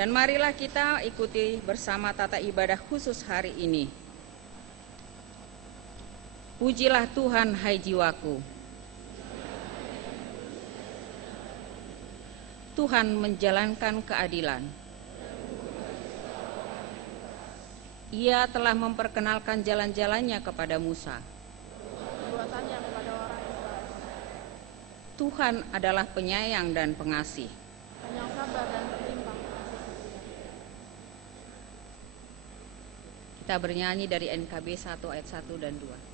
Dan marilah kita ikuti bersama tata ibadah khusus hari ini. Pujilah Tuhan, hai jiwaku. Tuhan menjalankan keadilan. Ia telah memperkenalkan jalan-jalannya kepada Musa. Tuhan adalah penyayang dan pengasih. Yang sabar dan berlimpah kasih setia. Kita bernyanyi dari NKB 1 ayat 1 dan 2.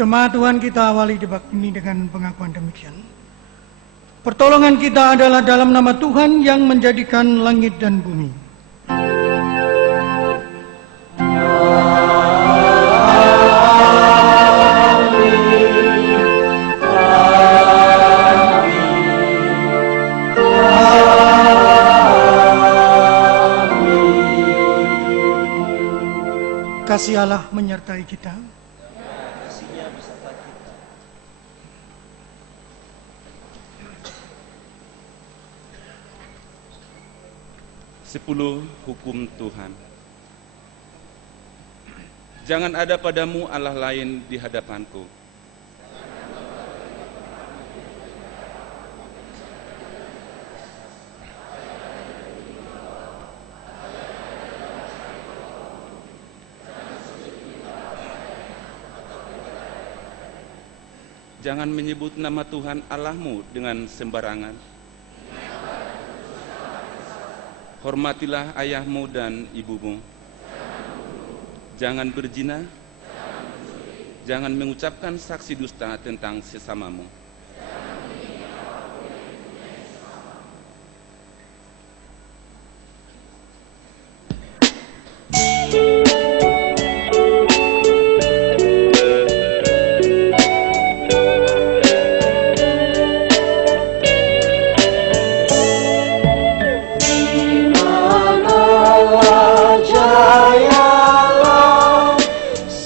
Jemaat Tuhan, kita awali debat ini dengan pengakuan demikian. Pertolongan kita adalah dalam nama Tuhan yang menjadikan langit dan bumi. Kasih Allah menyertai kita. Sepuluh hukum Tuhan. Jangan ada padamu Allah lain di hadapanku. Jangan menyebut nama Tuhan Allahmu dengan sembarangan. Hormatilah ayahmu dan ibumu. Jangan berzina. Jangan mengucapkan saksi dusta tentang sesamamu.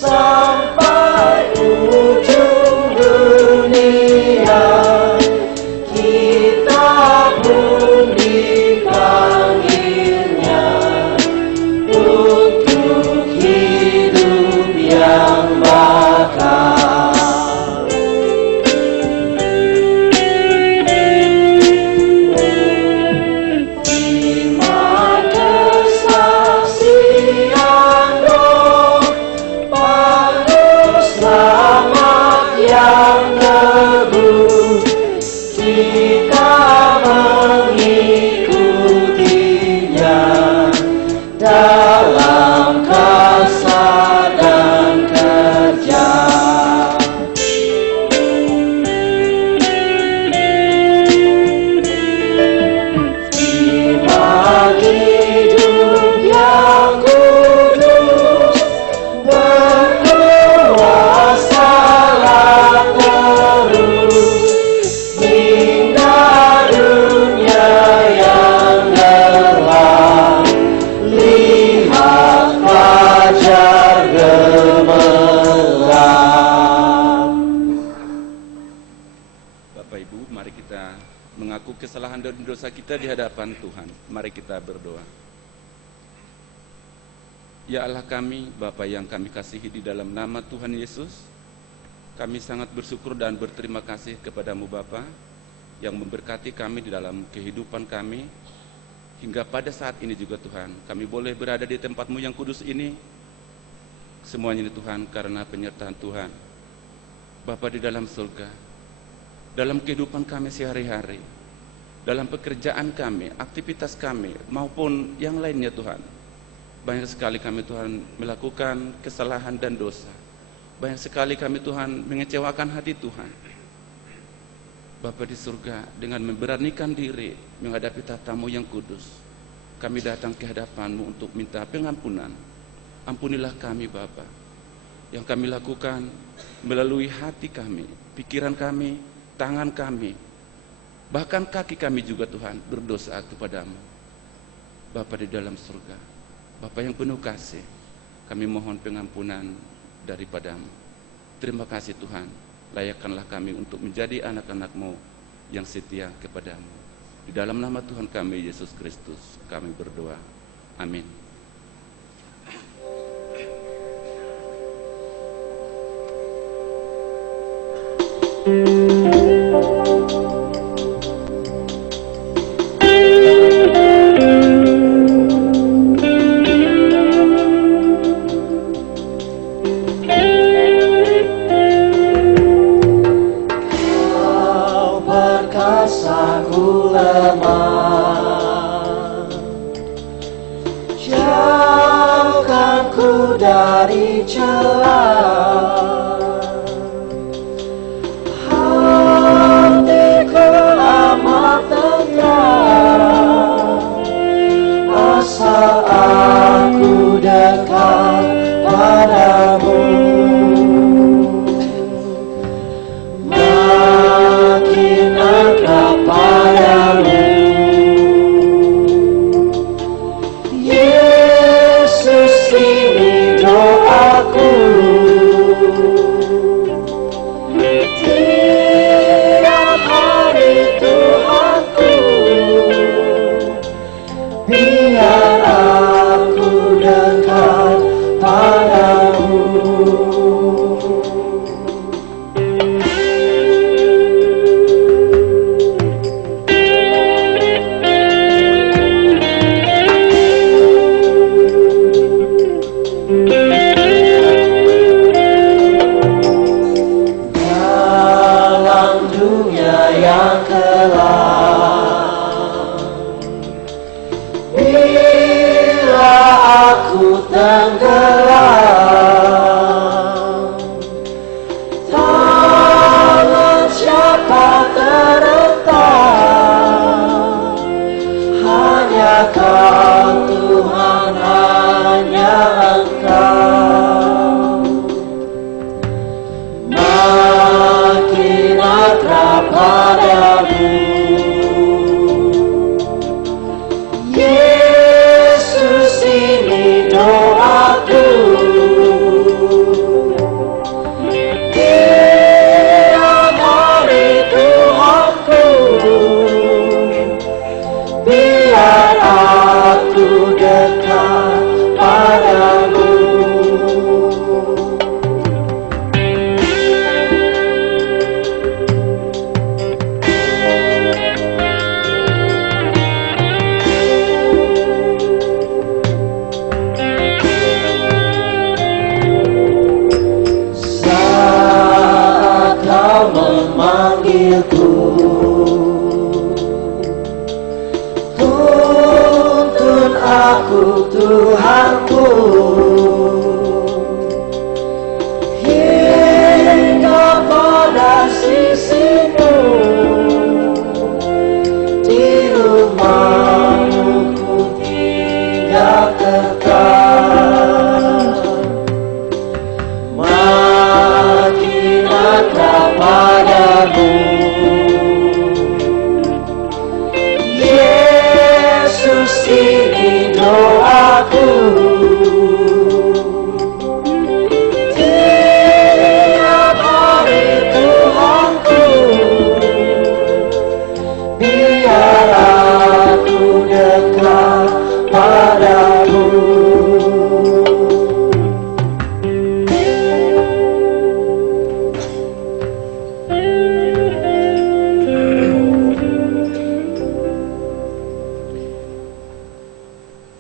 Sampai ujung dunia. kesalahan dan dosa kita di hadapan Tuhan. Mari kita berdoa. Ya Allah kami, Bapa yang kami kasihi, di dalam nama Tuhan Yesus, kami sangat bersyukur dan berterima kasih kepadamu Bapa yang memberkati kami di dalam kehidupan kami. Hingga pada saat ini juga Tuhan, kami boleh berada di tempat-Mu yang kudus ini. Semuanya ini Tuhan karena penyertaan Tuhan. Bapa di dalam surga, dalam kehidupan kami sehari-hari, dalam pekerjaan kami, aktivitas kami, maupun yang lainnya Tuhan, banyak sekali kami Tuhan melakukan kesalahan dan dosa. Banyak sekali kami Tuhan mengecewakan hati Tuhan. Bapa di surga, dengan memberanikan diri menghadapi tatamu yang kudus, kami datang ke hadapan-Mu untuk minta pengampunan. Ampunilah kami Bapa, yang kami lakukan melalui hati kami, pikiran kami, tangan kami, bahkan kaki kami juga Tuhan berdosa kepadamu. Bapa di dalam surga, Bapa yang penuh kasih, kami mohon pengampunan daripada-Mu. Terima kasih Tuhan, layakkanlah kami untuk menjadi anak-anak-Mu yang setia kepada-Mu. Di dalam nama Tuhan kami Yesus Kristus kami berdoa. Amin. Dari celah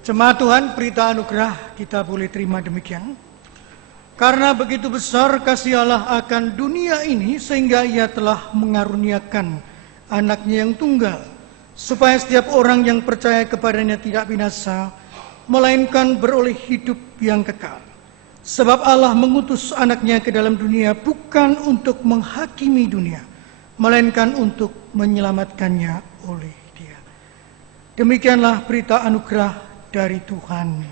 Jemaat Tuhan, berita anugerah kita boleh terima demikian. Karena begitu besar kasih Allah akan dunia ini, sehingga Ia telah mengaruniakan anaknya yang tunggal, supaya setiap orang yang percaya kepadanya tidak binasa, melainkan beroleh hidup yang kekal. Sebab Allah mengutus anaknya ke dalam dunia bukan untuk menghakimi dunia, melainkan untuk menyelamatkannya oleh Dia. Demikianlah berita anugerah dari Tuhan.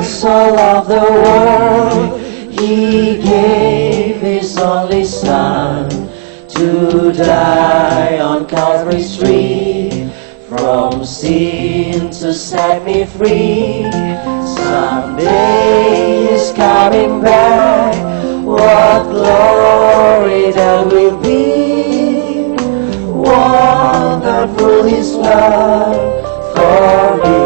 So loved the world, He gave His only Son to die on Calvary's tree, from sin to set me free. Someday He's coming back, what glory there will be. Wonderful His love for me.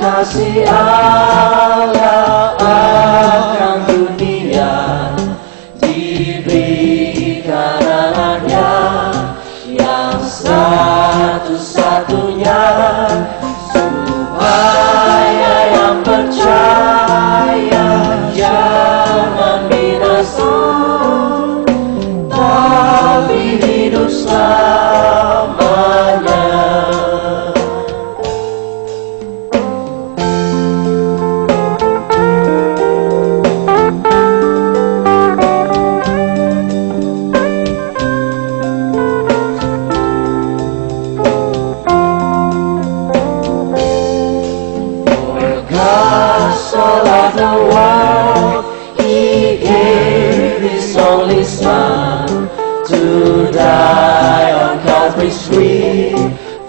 Kasih Allah akan dunia, diberikan anaknya yang satu-satunya, supaya yang percaya jangan binasa, tapi hidup selamanya.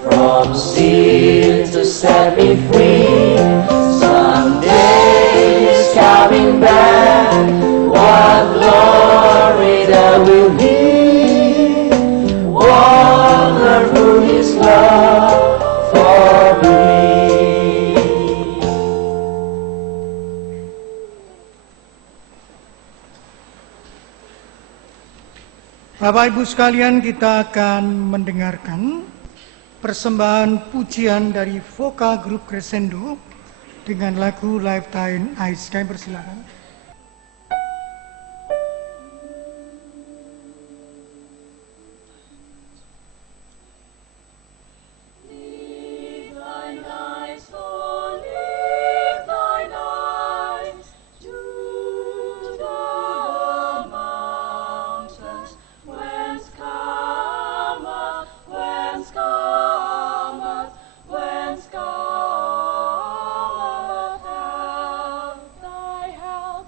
From sin to set me free. Someday He's coming back, what glory there will be. Wonderful His love for me. Bapak Ibu sekalian, kita akan mendengarkan persembahan pujian dari vokal grup Crescendo dengan lagu Lifetime Ice. Kami persilakan. Thy help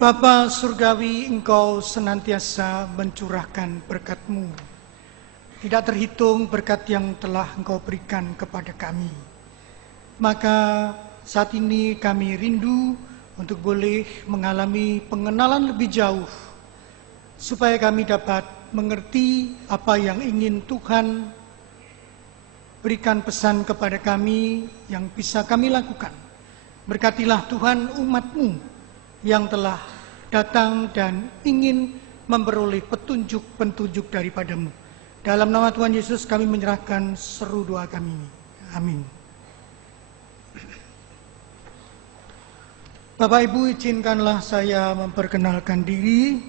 Bapa Surgawi, Engkau senantiasa mencurahkan berkat-Mu. Tidak terhitung berkat yang telah Engkau berikan kepada kami. Maka saat ini kami rindu untuk boleh mengalami pengenalan lebih jauh, supaya kami dapat mengerti apa yang ingin Tuhan berikan pesan kepada kami yang bisa kami lakukan. Berkatilah Tuhan umat-Mu yang telah datang dan ingin memperoleh petunjuk-petunjuk daripada-Mu. Dalam nama Tuhan Yesus kami menyerahkan seru doa kami. Amin. Bapak Ibu, izinkanlah saya memperkenalkan diri.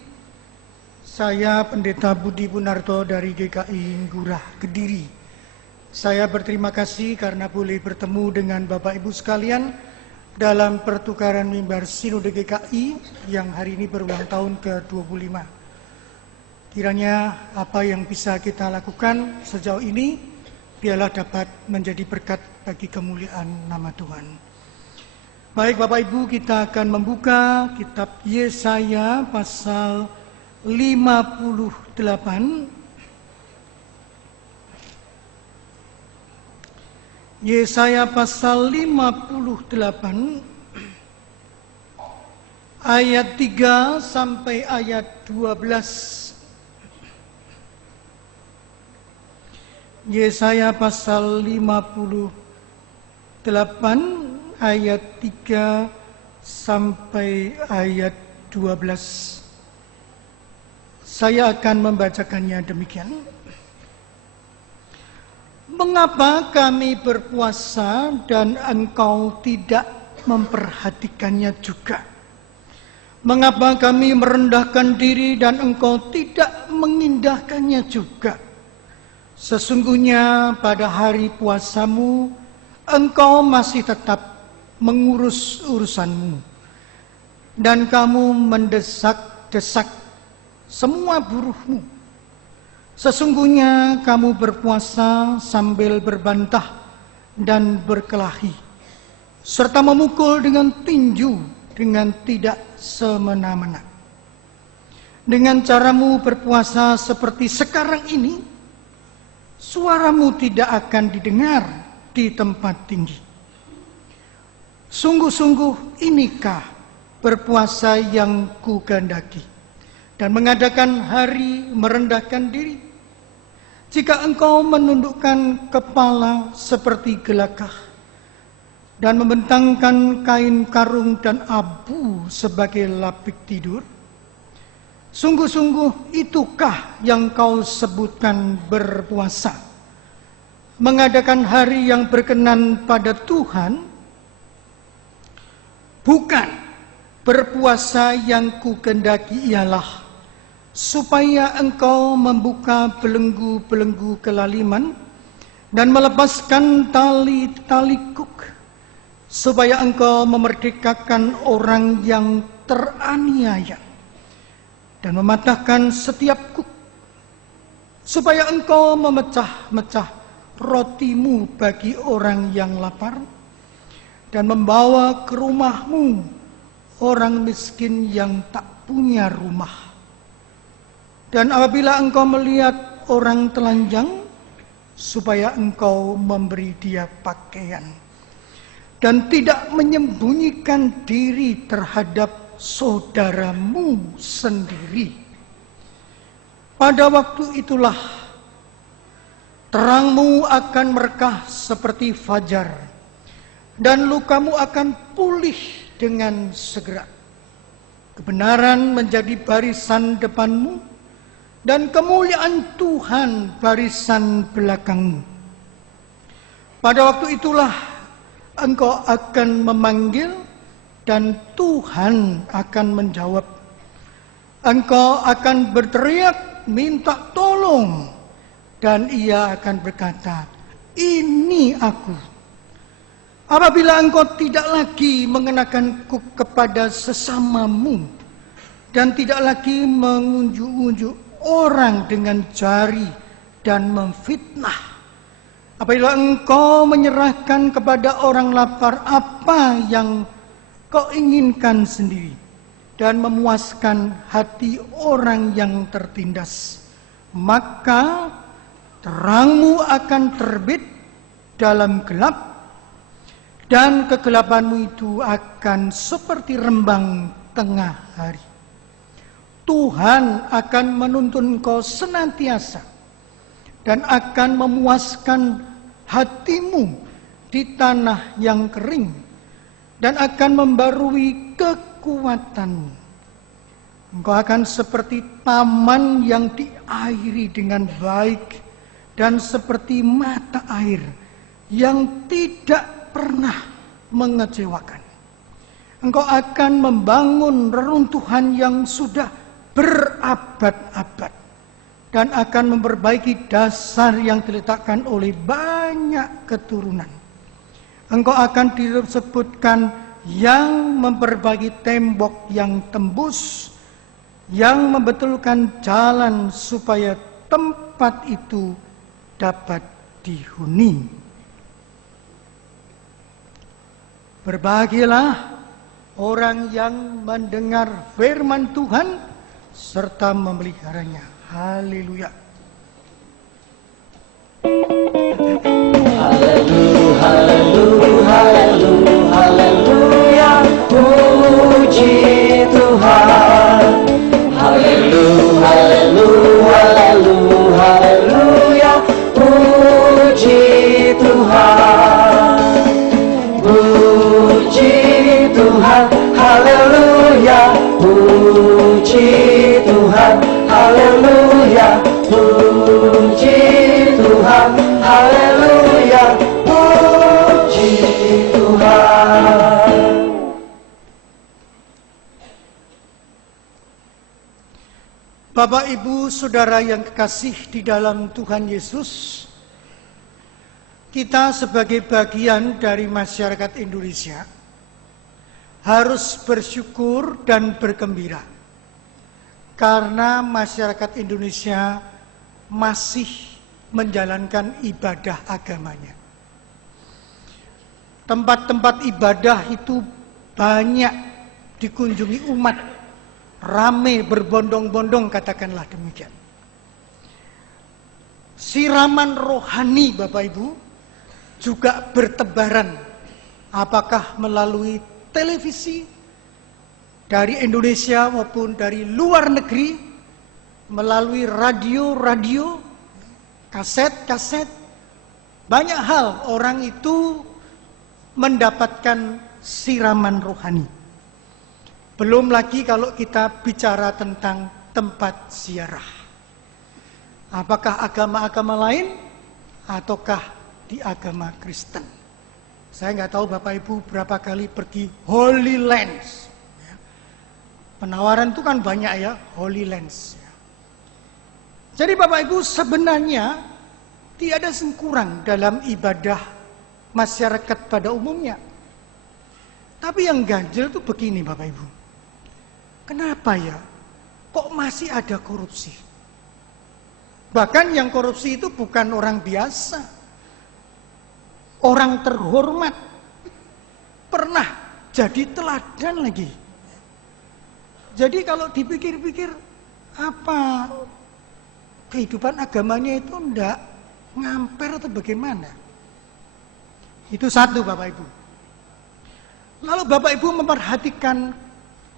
Saya Pendeta Budi Punarto dari GKI Ngurah Kediri. Saya berterima kasih karena boleh bertemu dengan Bapak Ibu sekalian dalam pertukaran mimbar Sinode GKI yang hari ini berulang tahun ke-25. Kiranya apa yang bisa kita lakukan sejauh ini biarlah dapat menjadi berkat bagi kemuliaan nama Tuhan. Baik Bapak Ibu, kita akan membuka kitab Yesaya pasal 58. Yesaya pasal 58 ayat 3 sampai ayat 12. Yesaya pasal 58 ayat 3 sampai ayat 12. Saya akan membacakannya demikian. Mengapa kami berpuasa dan engkau tidak memperhatikannya juga? Mengapa kami merendahkan diri dan engkau tidak mengindahkannya juga? Sesungguhnya pada hari puasamu engkau masih tetap mengurus urusanmu, dan kamu mendesak-desak semua buruhmu. Sesungguhnya kamu berpuasa sambil berbantah dan berkelahi, serta memukul dengan tinju dengan tidak semena-mena. Dengan caramu berpuasa seperti sekarang ini, suaramu tidak akan didengar di tempat tinggi. Sungguh-sungguh inikah berpuasa yang kugandaki, dan mengadakan hari merendahkan diri? Jika engkau menundukkan kepala seperti gelagah dan membentangkan kain karung dan abu sebagai lapik tidur, sungguh-sungguh itukah yang kau sebutkan berpuasa, mengadakan hari yang berkenan pada Tuhan? Bukan, berpuasa yang kukendaki ialah supaya engkau membuka belenggu-belenggu kelaliman dan melepaskan tali-tali kuk, supaya engkau memerdekakan orang yang teraniaya dan mematahkan setiap kuk, supaya engkau memecah-mecah rotimu bagi orang yang lapar dan membawa ke rumahmu orang miskin yang tak punya rumah. Dan apabila engkau melihat orang telanjang, supaya engkau memberi dia pakaian, dan tidak menyembunyikan diri terhadap saudaramu sendiri. Pada waktu itulah terangmu akan merkah seperti fajar, dan lukamu akan pulih dengan segera. Kebenaran menjadi barisan depanmu, dan kemuliaan Tuhan barisan belakangmu. Pada waktu itulah engkau akan memanggil, dan Tuhan akan menjawab. Engkau akan berteriak minta tolong, dan Ia akan berkata, ini aku. Apabila engkau tidak lagi mengenakan kuk kepada sesamamu, dan tidak lagi mengunjuk-unjuk orang dengan jari dan memfitnah. Apabila engkau menyerahkan kepada orang lapar apa yang kau inginkan sendiri, dan memuaskan hati orang yang tertindas. Maka terangmu akan terbit dalam gelap, dan kegelapanmu itu akan seperti rembang tengah hari. Tuhan akan menuntun engkau senantiasa dan akan memuaskan hatimu di tanah yang kering, dan akan membarui kekuatanmu. Engkau akan seperti taman yang diairi dengan baik, dan seperti mata air yang tidak pernah mengecewakan. Engkau akan membangun reruntuhan yang sudah berabad-abad, dan akan memperbaiki dasar yang diletakkan oleh banyak keturunan. Engkau akan disebutkan yang memperbaiki tembok yang tembus, yang membetulkan jalan supaya tempat itu dapat dihuni. Berbahagialah orang yang mendengar firman Tuhan serta memeliharanya. Haleluya. Haleluya, haleluya, haleluya, puji Tuhan. Haleluya, haleluya, haleluya, haleluya, puji Tuhan. Puji Tuhan, haleluya, puji Tuhan, haleluya, puji Tuhan, haleluya, puji Tuhan. Bapak, Ibu, Saudara yang kekasih di dalam Tuhan Yesus, kita sebagai bagian dari masyarakat Indonesia harus bersyukur dan bergembira karena masyarakat Indonesia masih menjalankan ibadah agamanya. Tempat-tempat ibadah itu banyak dikunjungi umat, rame berbondong-bondong, katakanlah demikian. Siraman rohani, Bapak Ibu, juga bertebaran, apakah melalui televisi dari Indonesia maupun dari luar negeri, melalui radio-radio, kaset-kaset. Banyak hal orang itu mendapatkan siraman rohani. Belum lagi kalau kita bicara tentang tempat ziarah. Apakah agama-agama lain ataukah di agama Kristen? Saya nggak tahu Bapak Ibu berapa kali pergi Holy Lands. Penawaran itu kan banyak ya, Holy Lands. Jadi Bapak Ibu, sebenarnya tidak ada yang kurang dalam ibadah masyarakat pada umumnya. Tapi yang ganjil itu begini Bapak Ibu. Kenapa ya? Kok masih ada korupsi? Bahkan yang korupsi itu bukan orang biasa. Orang terhormat, pernah jadi teladan lagi. Jadi kalau dipikir-pikir, apa kehidupan agamanya itu enggak ngamper atau bagaimana? Itu satu Bapak Ibu. Lalu Bapak Ibu memperhatikan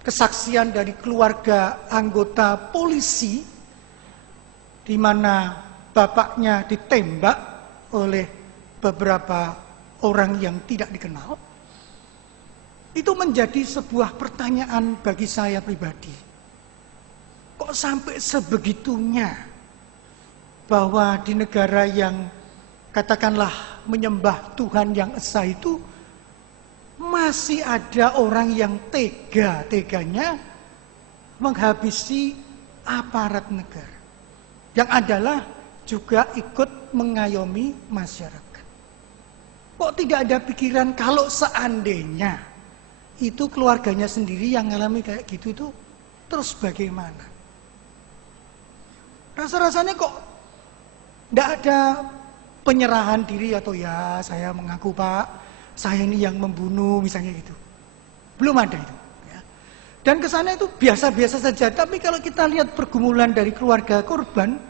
kesaksian dari keluarga anggota polisi, di mana bapaknya ditembak oleh beberapa orang yang tidak dikenal. Itu menjadi sebuah pertanyaan bagi saya pribadi. Kok sampai sebegitunya bahwa di negara yang katakanlah menyembah Tuhan yang esa itu masih ada orang yang tega-teganya menghabisi aparat negara, yang adalah juga ikut mengayomi masyarakat. Kok tidak ada pikiran kalau seandainya itu keluarganya sendiri yang ngalami kayak gitu, itu terus bagaimana? Rasa-rasanya kok tidak ada penyerahan diri atau ya saya mengaku Pak, saya ini yang membunuh misalnya gitu. Belum ada itu. Ya. Dan kesannya itu biasa-biasa saja. Tapi kalau kita lihat pergumulan dari keluarga korban,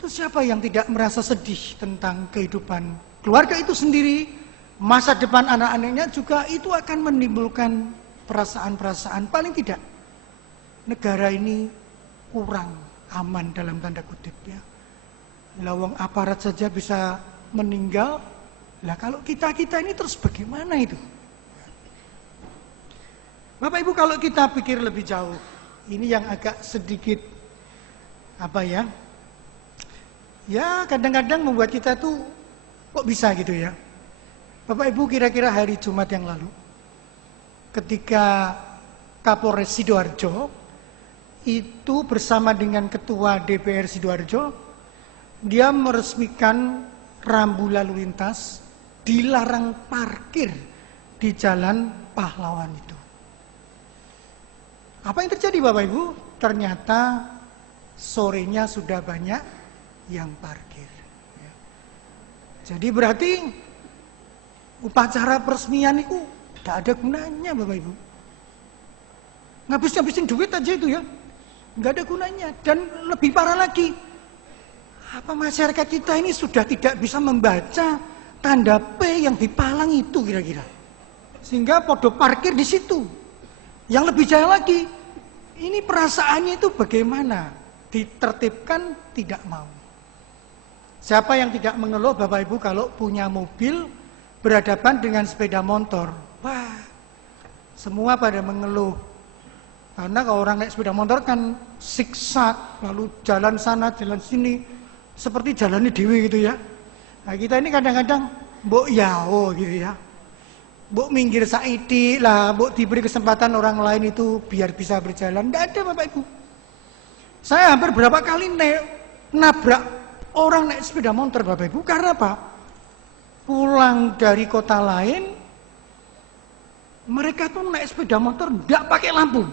itu siapa yang tidak merasa sedih tentang kehidupan keluarga itu sendiri, masa depan anak-anaknya juga itu akan menimbulkan perasaan-perasaan paling tidak negara ini kurang aman dalam tanda kutip ya. Lawang aparat saja bisa meninggal. Lah kalau kita ini terus bagaimana itu? Bapak Ibu, kalau kita pikir lebih jauh, ini yang agak sedikit apa ya? Ya kadang-kadang membuat kita tuh kok bisa gitu ya. Bapak Ibu, kira-kira hari Jumat yang lalu, ketika Kapolres Sidoarjo itu bersama dengan Ketua DPR Sidoarjo, dia meresmikan rambu lalu lintas, dilarang parkir di Jalan Pahlawan itu. Apa yang terjadi Bapak Ibu? Ternyata sorenya sudah banyak yang parkir. Jadi berarti upacara peresmian itu tidak ada gunanya Bapak Ibu. Ngabis-ngabisin duit aja itu ya, nggak ada gunanya. Dan lebih parah lagi, apa masyarakat kita ini sudah tidak bisa membaca tanda P yang dipalang itu kira-kira, sehingga podo parkir di situ. Yang lebih jauh lagi, ini perasaannya itu bagaimana? Ditertibkan tidak mau. Siapa yang tidak mengeluh Bapak Ibu kalau punya mobil berhadapan dengan sepeda motor? Wah, semua pada mengeluh. Karena kalau orang naik sepeda motor kan siksak, lalu jalan sana, jalan sini, seperti jalannya dewi gitu ya. Nah kita ini kadang-kadang mbok yao gitu ya. Mbok minggir saidi lah, mbok diberi kesempatan orang lain itu biar bisa berjalan. Tidak ada Bapak Ibu. Saya hampir berapa kali nabrak orang naik sepeda motor Bapak Ibu. Karena apa? Pulang dari kota lain, mereka tuh naik sepeda motor tidak pakai lampu.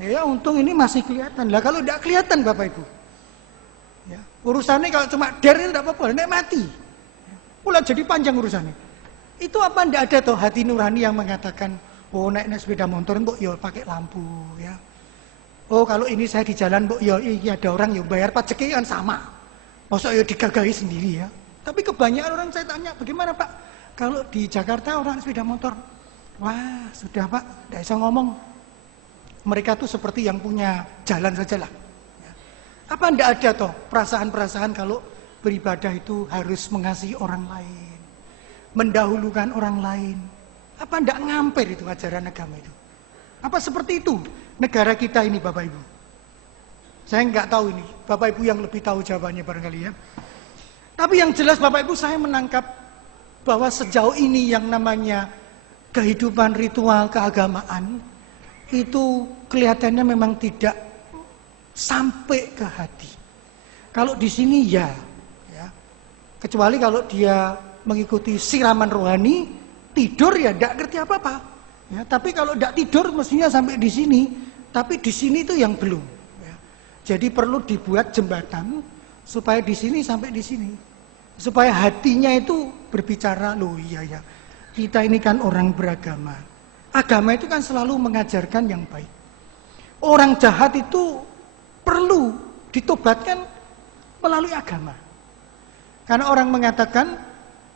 Ya untung ini masih kelihatan. Lah kalau tidak kelihatan Bapak Ibu, ya, urusannya kalau cuma der tidak apa-apa, naik mati. Pula jadi panjang urusannya. Itu apa tidak ada toh hati nurani yang mengatakan, oh naik sepeda motor mbok yo pakai lampu ya. Oh kalau ini saya di jalan mbok yo iya ada orang yo bayar pajaknya kan sama. Masa yo digagahi sendiri ya. Tapi kebanyakan orang saya tanya, bagaimana Pak? Kalau di Jakarta orang sepeda motor, wah sudah Pak, tidak bisa ngomong. Mereka tuh seperti yang punya jalan sajalah. Ya. Apa tidak ada toh perasaan-perasaan kalau beribadah itu harus mengasihi orang lain, mendahulukan orang lain? Apa tidak ngamper itu ajaran agama itu? Apa seperti itu negara kita ini Bapak Ibu? Saya nggak tahu ini, Bapak Ibu yang lebih tahu jawabannya barangkali ya. Tapi yang jelas Bapak Ibu, saya menangkap bahwa sejauh ini yang namanya kehidupan ritual keagamaan itu kelihatannya memang tidak sampai ke hati. Kalau di sini ya, kecuali kalau dia mengikuti siraman rohani, tidur ya tidak ngerti apa-apa. Ya, tapi kalau tidak tidur mestinya sampai di sini, tapi di sini itu yang belum. Ya. Jadi perlu dibuat jembatan supaya di sini sampai di sini, supaya hatinya itu berbicara, loh iya ya, kita ini kan orang beragama. Agama itu kan selalu mengajarkan yang baik. Orang jahat itu perlu ditobatkan melalui agama. Karena orang mengatakan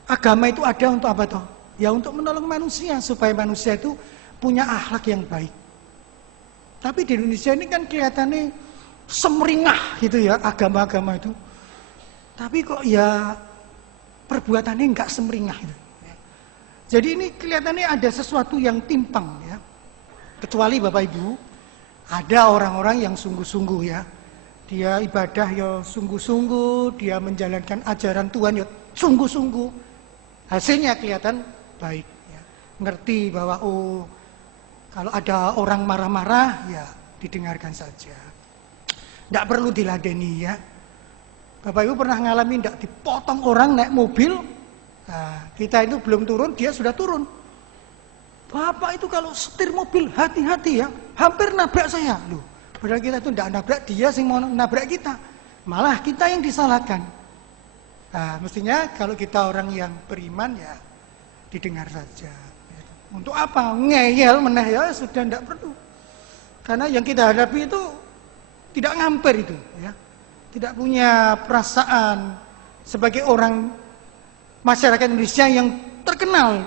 agama itu ada untuk apa toh? Ya untuk menolong manusia supaya manusia itu punya akhlak yang baik. Tapi di Indonesia ini kan kelihatannya semeringah gitu ya agama-agama itu. Tapi kok ya perbuatannya enggak semeringah itu. Jadi ini kelihatannya ada sesuatu yang timpang ya. Kecuali Bapak Ibu, ada orang-orang yang sungguh-sungguh ya. Dia ibadah ya sungguh-sungguh, dia menjalankan ajaran Tuhan ya sungguh-sungguh. Hasilnya kelihatan baik ya. Ngerti bahwa oh kalau ada orang marah-marah ya didengarkan saja. Tidak perlu diladeni ya. Bapak Ibu pernah ngalamin tidak dipotong orang naik mobil? Nah, kita itu belum turun, dia sudah turun. Bapak itu kalau setir mobil hati-hati ya, hampir nabrak saya. Loh, padahal kita itu tidak nabrak dia yang mau nabrak kita. Malah kita yang disalahkan. Nah, mestinya kalau kita orang yang beriman ya didengar saja. Untuk apa? Ngeyel meneh ya sudah tidak perlu. Karena yang kita hadapi itu tidak ngamper itu, ya. Tidak punya perasaan sebagai orang masyarakat Indonesia yang terkenal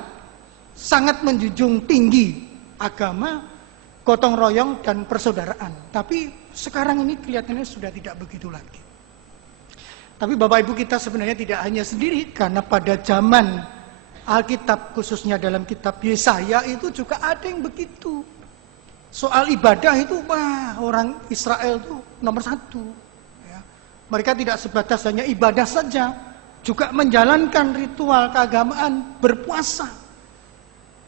sangat menjunjung tinggi agama, gotong royong dan persaudaraan. Tapi sekarang ini kelihatannya sudah tidak begitu lagi. Tapi Bapak Ibu kita sebenarnya tidak hanya sendiri, karena pada zaman Alkitab khususnya dalam kitab Yesaya itu juga ada yang begitu. Soal ibadah itu orang Israel itu nomor satu. Ya. Mereka tidak sebatas hanya ibadah saja, juga menjalankan ritual keagamaan, berpuasa.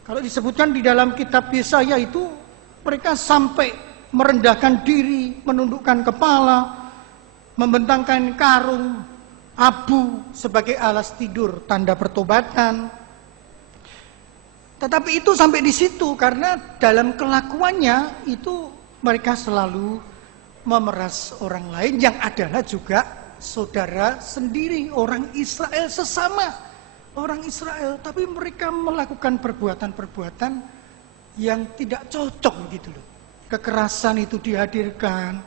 Kalau disebutkan di dalam kitab Yesaya itu, mereka sampai merendahkan diri, menundukkan kepala, membentangkan karung abu sebagai alas tidur, tanda pertobatan. Tetapi itu sampai di situ, karena dalam kelakuannya itu mereka selalu memeras orang lain yang adalah juga saudara sendiri, orang Israel, sesama orang Israel. Tapi mereka melakukan perbuatan-perbuatan yang tidak cocok begitu loh. Kekerasan itu dihadirkan,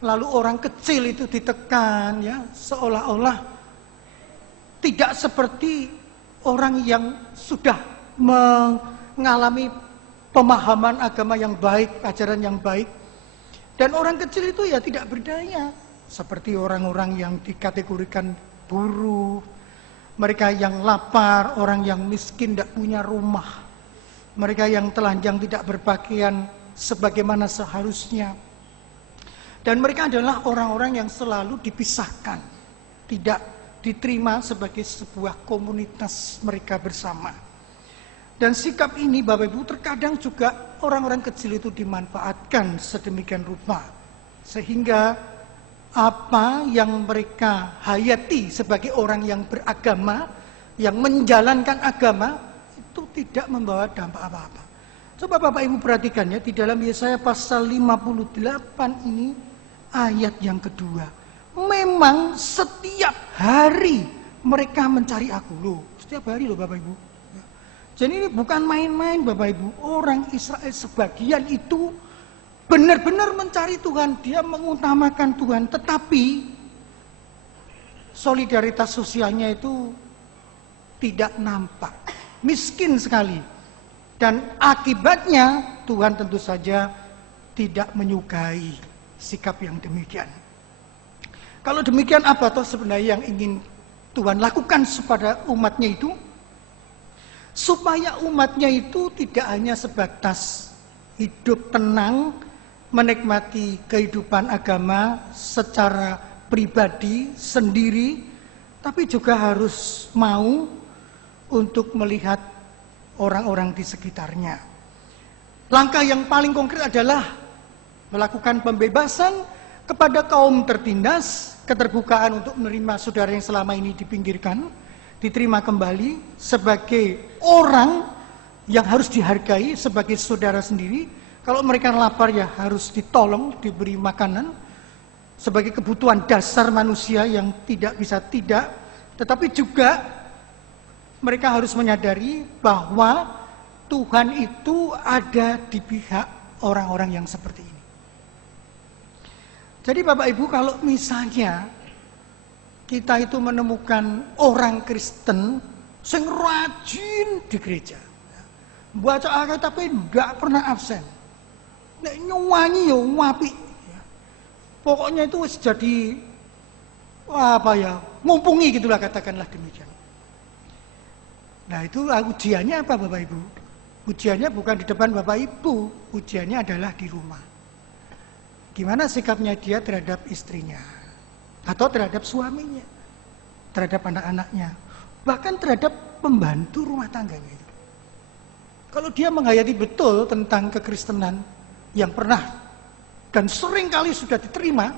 lalu orang kecil itu ditekan, ya, seolah-olah tidak seperti orang yang sudah mengalami pemahaman agama yang baik, ajaran yang baik. Dan orang kecil itu ya tidak berdaya, seperti orang-orang yang dikategorikan buruh, mereka yang lapar, orang yang miskin tidak punya rumah, mereka yang telanjang tidak berpakaian sebagaimana seharusnya. Dan mereka adalah orang-orang yang selalu dipisahkan, tidak diterima sebagai sebuah komunitas mereka bersama. Dan sikap ini Bapak Ibu terkadang juga orang-orang kecil itu dimanfaatkan sedemikian rupa, sehingga apa yang mereka hayati sebagai orang yang beragama, yang menjalankan agama, itu tidak membawa dampak apa-apa. Coba Bapak Ibu perhatikan ya, di dalam Yesaya pasal 58 ini ayat yang kedua. Memang setiap hari mereka mencari aku. Loh, setiap hari loh Bapak Ibu. Jadi ini bukan main-main Bapak Ibu. Orang Israel sebagian itu benar-benar mencari Tuhan. Dia mengutamakan Tuhan. Tetapi solidaritas sosialnya itu tidak nampak. Miskin sekali. Dan akibatnya Tuhan tentu saja tidak menyukai sikap yang demikian. Kalau demikian apa toh sebenarnya yang ingin Tuhan lakukan kepada umatnya itu? Supaya umatnya itu tidak hanya sebatas hidup tenang, menikmati kehidupan agama secara pribadi, sendiri, tapi juga harus mau untuk melihat orang-orang di sekitarnya. Langkah yang paling konkret adalah melakukan pembebasan kepada kaum tertindas, keterbukaan untuk menerima saudara yang selama ini dipinggirkan, diterima kembali sebagai orang yang harus dihargai sebagai saudara sendiri. Kalau mereka lapar ya harus ditolong, diberi makanan sebagai kebutuhan dasar manusia yang tidak bisa tidak. Tetapi juga mereka harus menyadari bahwa Tuhan itu ada di pihak orang-orang yang seperti ini. Jadi Bapak Ibu, kalau misalnya kita itu menemukan orang Kristen yang rajin di gereja, baca Alkitab tapi tidak pernah absen, nek nyuwangi ya wapi, pokoknya itu jadi apa ya, ngumpungi gitulah, katakanlah demikian. Nah itu ujiannya apa Bapak Ibu? Ujiannya bukan di depan Bapak Ibu, ujiannya adalah di rumah. Gimana sikapnya dia terhadap istrinya, atau terhadap suaminya, terhadap anak-anaknya, bahkan terhadap pembantu rumah tangganya. Kalau dia menghayati betul tentang kekristenan yang pernah dan sering kali sudah diterima,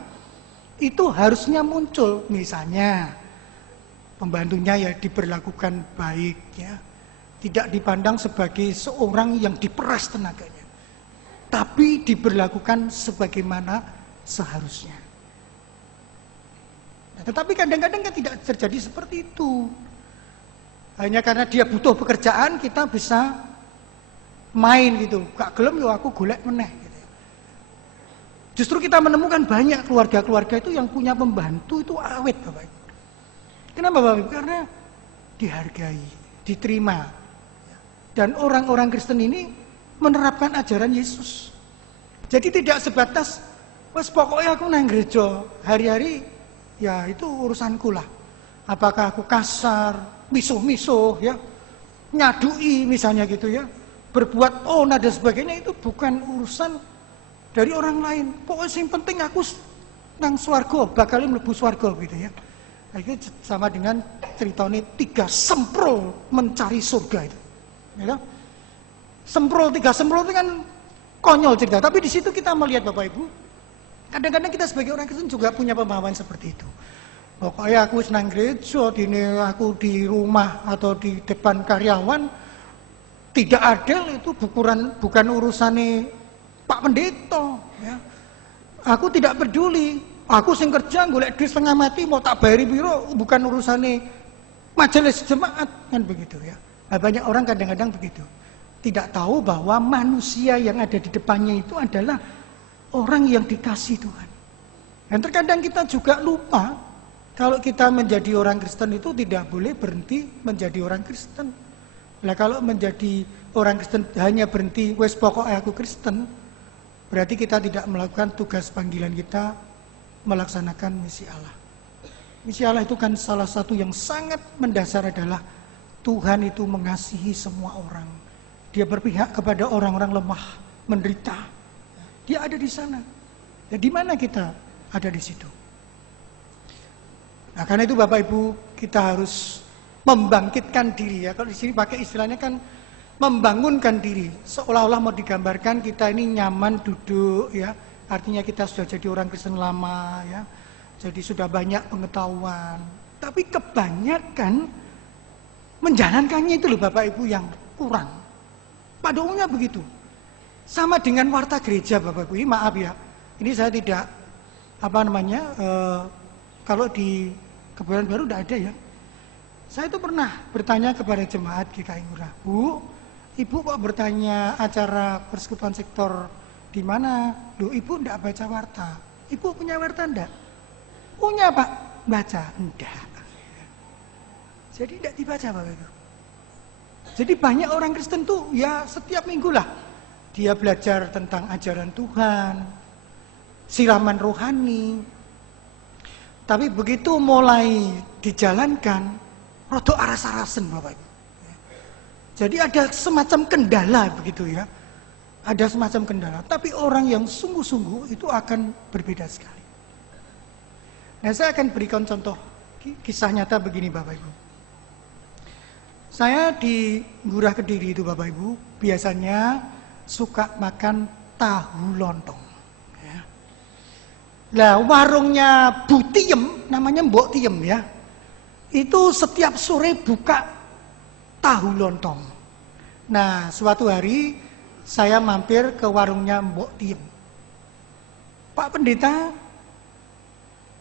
itu harusnya muncul. Misalnya pembantunya ya diperlakukan baik, ya, tidak dipandang sebagai seorang yang diperas tenaganya, tapi diberlakukan sebagaimana seharusnya. Nah, tetapi kadang-kadang kan tidak terjadi seperti itu. Hanya karena dia butuh pekerjaan, kita bisa main gitu, gak gelem yo aku golek meneh gitu. Justru kita menemukan banyak keluarga-keluarga itu yang punya pembantu itu awet Bapak Ibu. Kenapa Bapak Ibu? Karena dihargai, diterima. Dan orang-orang Kristen ini menerapkan ajaran Yesus. Jadi tidak sebatas, wes pokoknya aku nang gereja hari-hari, ya itu urusanku lah. Apakah aku kasar, misuh-misuh ya, nyadui misalnya gitu ya, berbuat onar dan sebagainya, itu bukan urusan dari orang lain. Pokoknya yang penting aku nang swarga, bakal mlebu swarga gitu ya. Nah, itu sama dengan ceritanya 3 semprol mencari surga itu. Ya, semprol 3 semprol itu kan konyol cerita, tapi di situ kita melihat Bapak Ibu, kadang-kadang kita sebagai orang Kristen juga punya pemahaman seperti itu. Pokoknya aku senang gereja, aku di rumah atau di depan karyawan tidak adil, itu bukan urusannya Pak Pendeta. Ya. Aku tidak peduli. Aku sing kerja golek duit setengah mati mau tak bayari piro, bukan urusannya majelis jemaat kan begitu ya. Nah, banyak orang kadang-kadang begitu. Tidak tahu bahwa manusia yang ada di depannya itu adalah orang yang dikasih Tuhan. Dan terkadang kita juga lupa kalau kita menjadi orang Kristen itu tidak boleh berhenti menjadi orang Kristen. Nah, kalau menjadi orang Kristen hanya berhenti wes pokoknya aku Kristen, berarti kita tidak melakukan tugas panggilan kita melaksanakan misi Allah. Misi Allah itu kan salah satu yang sangat mendasar adalah Tuhan itu mengasihi semua orang. Dia berpihak kepada orang-orang lemah, menderita. Dia ada di sana. Dan di mana kita ada di situ? Nah, karena itu Bapak Ibu, kita harus membangkitkan diri ya. Kalau di sini pakai istilahnya kan membangunkan diri. Seolah-olah mau digambarkan kita ini nyaman duduk ya. Artinya kita sudah jadi orang Kristen lama ya. Jadi sudah banyak pengetahuan. Tapi kebanyakan menjalankannya itu loh Bapak Ibu yang kurang. Pada umumnya begitu. Sama dengan warta gereja Bapak Ibu. Ini maaf ya. Ini saya tidak kalau di Kebayoran Baru udah ada ya. Saya itu pernah bertanya kepada jemaat GKI Ngurah, Bu, Ibu kok bertanya acara persekutuan sektor di mana? Loh, Ibu enggak baca warta. Ibu punya warta enggak? Punya Pak. Baca? Enggak. Jadi enggak dibaca Bapak Ibu. Jadi banyak orang Kristen tuh ya setiap minggu lah dia belajar tentang ajaran Tuhan, siraman rohani. Tapi begitu mulai dijalankan, rodok aras-arasen Bapak Ibu. Jadi ada semacam kendala begitu ya. Ada semacam kendala. Tapi orang yang sungguh-sungguh itu akan berbeda sekali. Nah, saya akan berikan contoh kisah nyata begini Bapak Ibu. Saya di Ngurah Kediri itu Bapak Ibu, biasanya suka makan tahu lontong. Ya. Nah, warungnya Bu Tiem, namanya Mbok Tiem ya. Itu setiap sore buka tahu lontong. Nah, suatu hari saya mampir ke warungnya Mbok Tiem. Pak Pendeta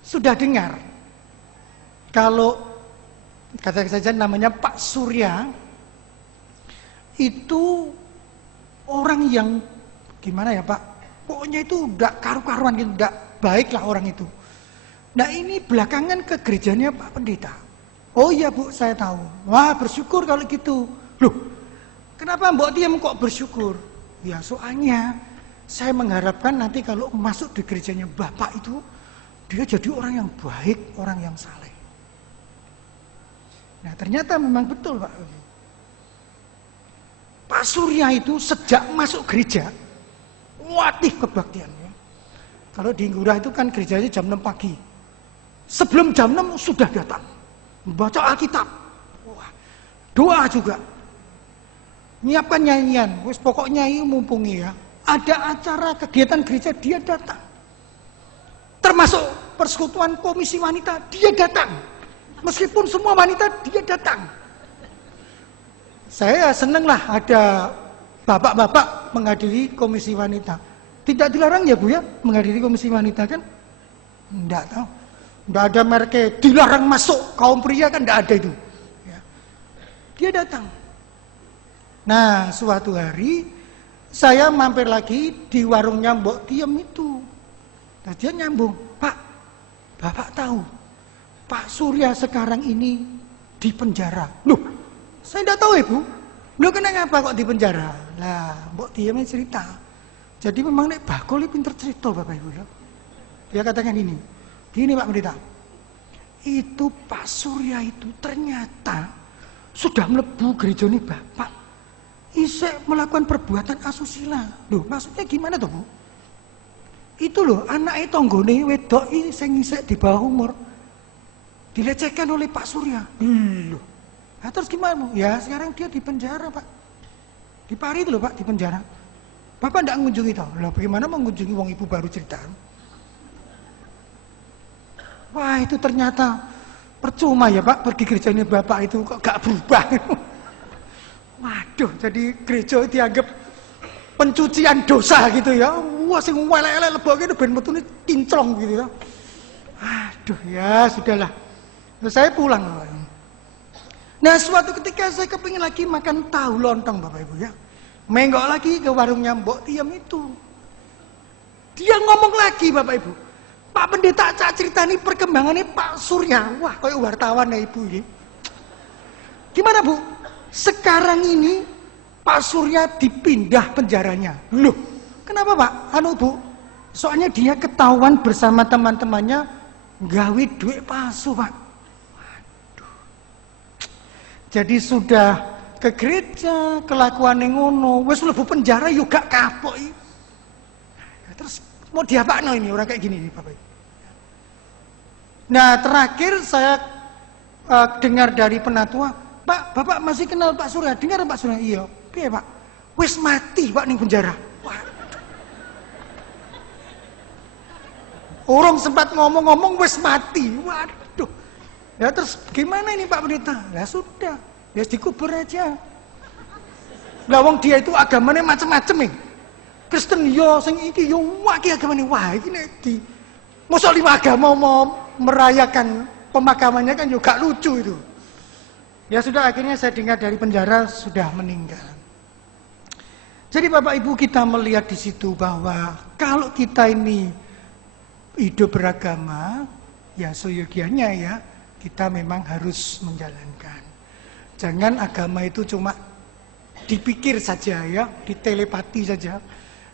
sudah dengar kalau kata saja namanya Pak Surya itu orang yang gimana ya Pak? Pokoknya itu udah karu-karuan gitu, udah baik lah orang itu. Nah, ini belakangan ke gerejanya Pak Pendeta. Oh iya Bu, saya tahu. Wah, bersyukur kalau gitu. Loh, kenapa Mbok Tiem kok bersyukur? Ya soalnya saya mengharapkan nanti kalau masuk di gerejanya Bapak itu dia jadi orang yang baik, orang yang saleh. Nah, ternyata memang betul Pak. Pak Surya itu sejak masuk gereja latih kebaktiannya. Kalau di Ngurah itu kan gerejanya jam 6 pagi. Sebelum jam 6 sudah datang. Membaca Alkitab. Wah, doa juga. Nyiapkan nyanyian. Wis pokoknya ini mumpungi ya. Ada acara kegiatan gereja dia datang. Termasuk persekutuan komisi wanita dia datang. Meskipun semua wanita dia datang. Saya seneng lah ada bapak-bapak menghadiri komisi wanita. Tidak dilarang ya Bu ya menghadiri komisi wanita kan? Enggak tahu. Enggak ada mereka dilarang masuk kaum pria kan enggak ada itu. Ya. Dia datang. Nah, suatu hari saya mampir lagi di warungnya Mbok Tiem itu. Nah, dia nyambung, Pak, Bapak tahu Pak Surya sekarang ini di penjara. Loh, saya tidak tahu Ibu. Loh, kenapa kok di penjara? Lah, Mbok Tiem cerita. Jadi memang Nek Bakul pinter cerita Bapak Ibu ya. Dia katakan gini Pak Pendeta, itu Pak Surya itu ternyata sudah melebu gereja ini Bapak, isek melakukan perbuatan asusila. Loh, maksudnya gimana tuh Bu? Itu loh, anaknya tonggone wedok sing isek di bawah umur dilecehkan oleh Pak Surya. Loh, nah, terus gimana Bu? Ya sekarang dia di penjara Pak, di Pari itu loh Pak, di penjara. Bapak tidak mengunjungi tau? Loh, bagaimana mengunjungi wong ibu baru cerita? Wah, itu ternyata percuma ya Pak, pergi gereja ini Bapak itu kok gak berubah. Waduh, jadi gereja itu dianggap pencucian dosa gitu ya. Wah, sing welek-welek leboke ben metune kinclong gitu ya. Aduh, ya sudahlah. Terus saya pulang. Nah, suatu ketika saya kepingin lagi makan tahu lontong Bapak Ibu ya. Menggok lagi ke warungnya Mbok Tiem itu. Dia ngomong lagi Bapak Ibu, Pak Pendeta cak ceritani perkembangannya Pak Surya. Wah, kayak wartawan ya Ibu ini. Gimana Bu? Sekarang ini Pak Surya dipindah penjaranya. Loh, kenapa Pak? Bu, soalnya dia ketahuan bersama teman-temannya gawe duit palsu Pak. Waduh. Jadi sudah ke gereja, kelakuan yang ngono, wes mlebu penjara yuk gak kapok. Terus mau diapakno ini orang kayak gini nih Bapak. Nah, terakhir saya dengar dari penatua, Pak, Bapak masih kenal Pak Surya? Dengar Pak Surya? Iya. Piye Pak? Wis mati Pak ning penjara. Waduh. Orang sempat ngomong-ngomong wis mati. Waduh. Ya terus gimana ini Pak Pendeta? Ya sudah, ya dikubur aja. Lah wong dia itu agamanya macam-macam nih. Kristen yo sing iki yo waki agamane. Wah, iki nek di mosok 5 agama mau merayakan pemakamannya kan juga lucu itu. Ya sudah, akhirnya saya dengar dari penjara sudah meninggal. Jadi Bapak Ibu, kita melihat di situ bahwa kalau kita ini hidup beragama, ya seyogianya ya kita memang harus menjalankan. Jangan agama itu cuma dipikir saja ya, ditelepati saja.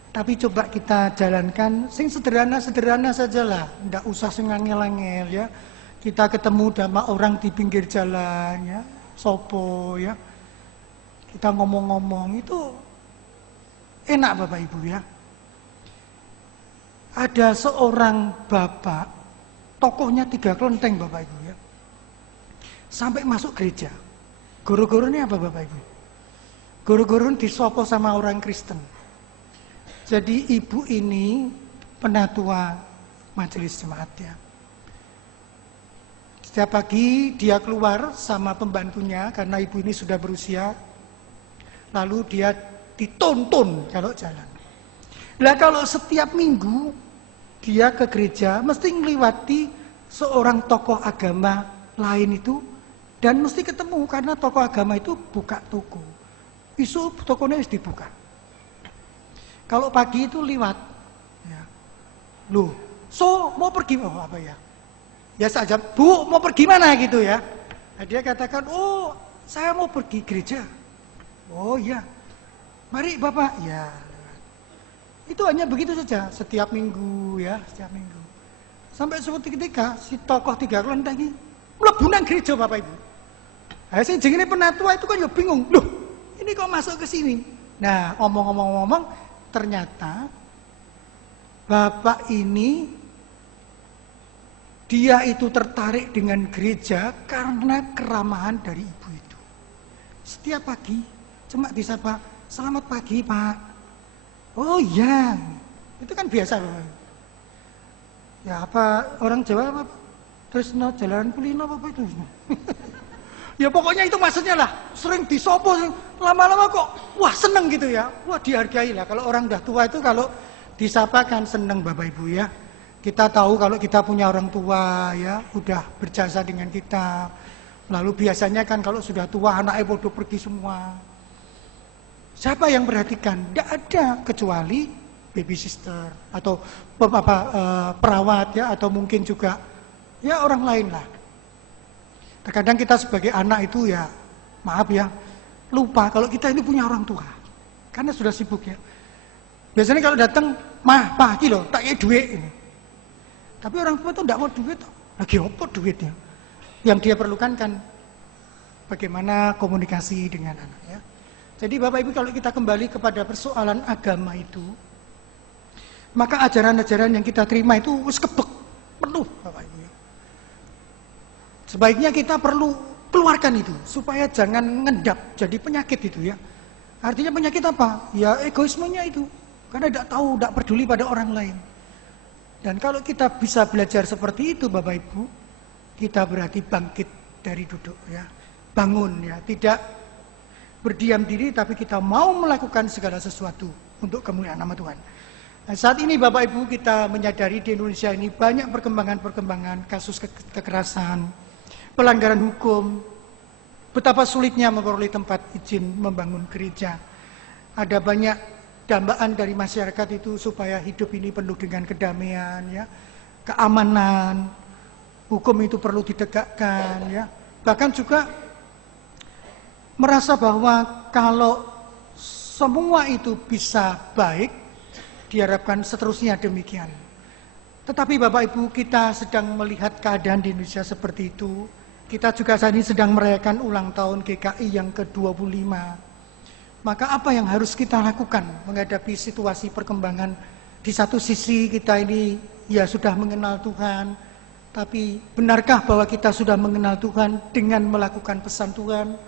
Tapi coba kita jalankan sing sederhana-sederhana sajalah, ndak usah sing angel-angel ya. Kita ketemu sama orang di pinggir jalan ya, sopo ya. Kita ngomong-ngomong itu enak Bapak Ibu ya. Ada seorang bapak, tokohnya 3 kelenteng Bapak Ibu ya. Sampai masuk gereja. Guru-guru ini apa Bapak Ibu? Guru-guru disopo sama orang Kristen. Jadi ibu ini penatua majelis jemaat ya. Setiap pagi dia keluar sama pembantunya karena ibu ini sudah berusia. Lalu dia dituntun kalau jalan. Lah kalau setiap minggu dia ke gereja mesti melewati seorang tokoh agama lain itu dan mesti ketemu karena tokoh agama itu buka toko. Isu tokonya harus dibuka. Kalau pagi itu lewat, ya. Loh, so mau pergi apa ya? Ya saja, Bu mau pergi mana gitu ya? Nah, dia katakan, oh saya mau pergi gereja. Oh ya, mari Bapak. Ya, itu hanya begitu saja setiap minggu ya, setiap minggu. Sampai suatu ketika si tokoh 3 kelenteng ini mlebu nang gereja Bapak Ibu. Nah, sing jenenge penatua itu kan ya bingung, loh ini kok masuk ke sini? Nah, ngomong-ngomong ternyata bapak ini dia itu tertarik dengan gereja karena keramahan dari ibu itu. Setiap pagi cuma disapa, selamat pagi Pak. Oh iya, itu kan biasa Bapak. Ya apa orang Jawa apa? Terus no jalan kulino apa itu? Ya pokoknya itu maksudnya lah, sering disopo, lama-lama kok wah seneng gitu ya, wah dihargai lah. Kalau orang udah tua itu kalau disapa kan seneng Bapak Ibu ya. Kita tahu kalau kita punya orang tua ya, udah berjasa dengan kita. Lalu biasanya kan kalau sudah tua anaknya bodoh pergi semua. Siapa yang perhatikan? Tidak ada kecuali baby sister atau perawat ya, atau mungkin juga ya orang lain lah. Terkadang kita sebagai anak itu ya, maaf ya, lupa kalau kita ini punya orang tua. Karena sudah sibuk ya. Biasanya kalau datang, mah, pak, iki lho, tak kayak duit ini. Tapi orang tua itu tidak mau duit, lagi apa duitnya? Yang dia perlukan kan bagaimana komunikasi dengan anak ya. Jadi Bapak Ibu, kalau kita kembali kepada persoalan agama itu, maka ajaran-ajaran yang kita terima itu wis kebek penuh Bapak Ibu ya. Sebaiknya kita perlu keluarkan itu supaya jangan ngendap jadi penyakit itu ya. Artinya penyakit apa? Ya egoismenya itu. Karena tidak tahu, tidak peduli pada orang lain. Dan kalau kita bisa belajar seperti itu Bapak Ibu, kita berarti bangkit dari duduk ya. Bangun ya, tidak berdiam diri, tapi kita mau melakukan segala sesuatu untuk kemuliaan nama Tuhan. Nah, saat ini Bapak Ibu, kita menyadari di Indonesia ini banyak perkembangan-perkembangan kasus kekerasan, pelanggaran hukum, betapa sulitnya memperoleh tempat izin membangun gereja. Ada banyak dambaan dari masyarakat itu supaya hidup ini penuh dengan kedamaian, ya, keamanan, hukum itu perlu ditegakkan, ya. Bahkan juga merasa bahwa kalau semua itu bisa baik, diharapkan seterusnya demikian. Tetapi Bapak Ibu, kita sedang melihat keadaan di Indonesia seperti itu. Kita juga saat ini sedang merayakan ulang tahun GKI yang ke-25. Maka apa yang harus kita lakukan menghadapi situasi perkembangan? Di satu sisi kita ini ya sudah mengenal Tuhan, tapi benarkah bahwa kita sudah mengenal Tuhan dengan melakukan pesan Tuhan?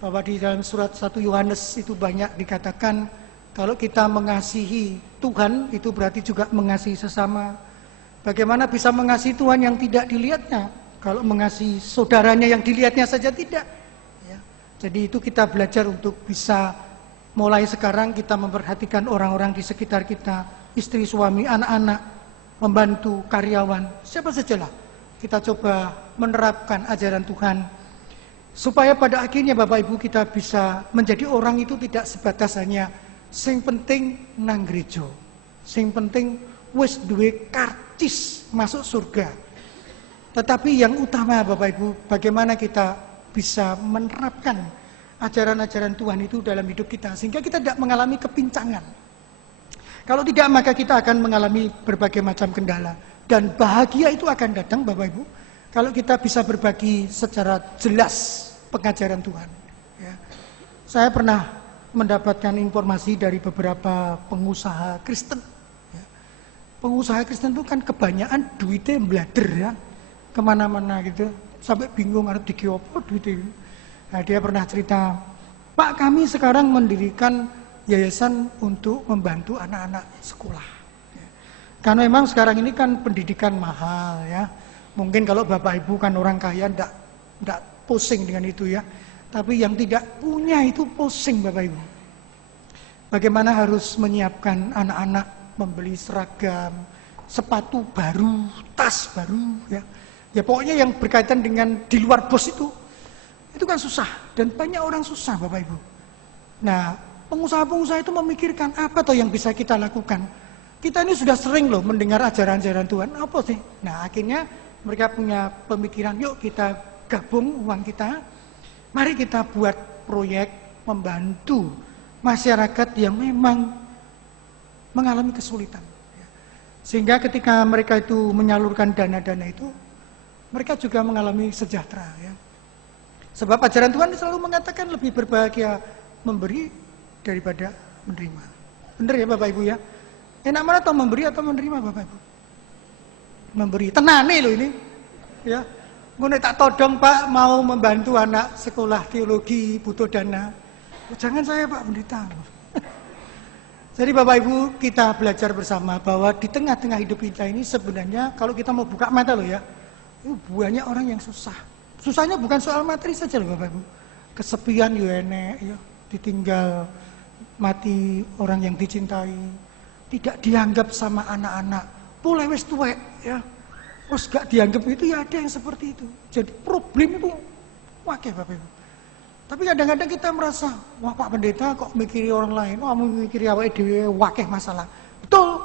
Bahwa di dalam surat 1 Yohanes itu banyak dikatakan kalau kita mengasihi Tuhan itu berarti juga mengasihi sesama. Bagaimana bisa mengasihi Tuhan yang tidak dilihatnya? Kalau mengasihi saudaranya yang dilihatnya saja tidak. Ya. Jadi itu kita belajar untuk bisa mulai sekarang kita memperhatikan orang-orang di sekitar kita, istri, suami, anak-anak, membantu, karyawan, siapa sajalah. Kita coba menerapkan ajaran Tuhan. Supaya pada akhirnya Bapak Ibu kita bisa menjadi orang itu tidak sebatas hanya sing penting nang gereja, sing penting wis duwe karcis masuk surga. Tetapi yang utama Bapak Ibu, bagaimana kita bisa menerapkan ajaran-ajaran Tuhan itu dalam hidup kita sehingga kita tidak mengalami kepincangan. Kalau tidak maka kita akan mengalami berbagai macam kendala dan bahagia itu akan datang Bapak Ibu kalau kita bisa berbagi secara jelas pengajaran Tuhan. Ya. Saya pernah mendapatkan informasi dari beberapa pengusaha Kristen. Ya. Pengusaha Kristen itu kan kebanyakan duitnya blader ya, kemana-mana gitu, sampai bingung harus dikiopo duitnya. Nah, dia pernah cerita, Pak, kami sekarang mendirikan yayasan untuk membantu anak-anak sekolah. Ya. Karena memang sekarang ini kan pendidikan mahal ya. Mungkin kalau Bapak Ibu kan orang kaya enggak pusing dengan itu ya. Tapi yang tidak punya itu pusing Bapak Ibu. Bagaimana harus menyiapkan anak-anak membeli seragam, sepatu baru, tas baru ya. Ya pokoknya yang berkaitan dengan di luar bos itu kan susah dan banyak orang susah Bapak Ibu. Nah, pengusaha-pengusaha itu memikirkan apa toh yang bisa kita lakukan. Kita ini sudah sering loh mendengar ajaran-ajaran Tuhan, apa sih? Nah, akhirnya mereka punya pemikiran, yuk kita gabung uang kita, mari kita buat proyek membantu masyarakat yang memang mengalami kesulitan. Sehingga ketika mereka itu menyalurkan dana-dana itu, mereka juga mengalami sejahtera. Ya. Sebab ajaran Tuhan selalu mengatakan lebih berbahagia memberi daripada menerima. Benar ya Bapak Ibu ya? Enak mana atau memberi atau menerima Bapak Ibu? Memberi, tenane loh ini ya. Gue tak todong Pak mau membantu anak sekolah teologi butuh dana. Oh, jangan saya Pak pendeta. Jadi Bapak Ibu kita belajar bersama bahwa di tengah-tengah hidup kita ini sebenarnya kalau kita mau buka mata loh ya, banyak orang yang susah. Susahnya bukan soal materi saja loh Bapak Ibu. Kesepian enek ya, ditinggal mati orang yang dicintai, tidak dianggap sama anak-anak. Boleh wis tuwek ya. Terus gak dianggap itu ya ada yang seperti itu. Jadi problem itu wakil Bapak Ibu. Tapi kadang-kadang kita merasa, wah Pak Pendeta kok mikiri orang lain, wah mikiri awake dhewe wakeh masalah. Betul,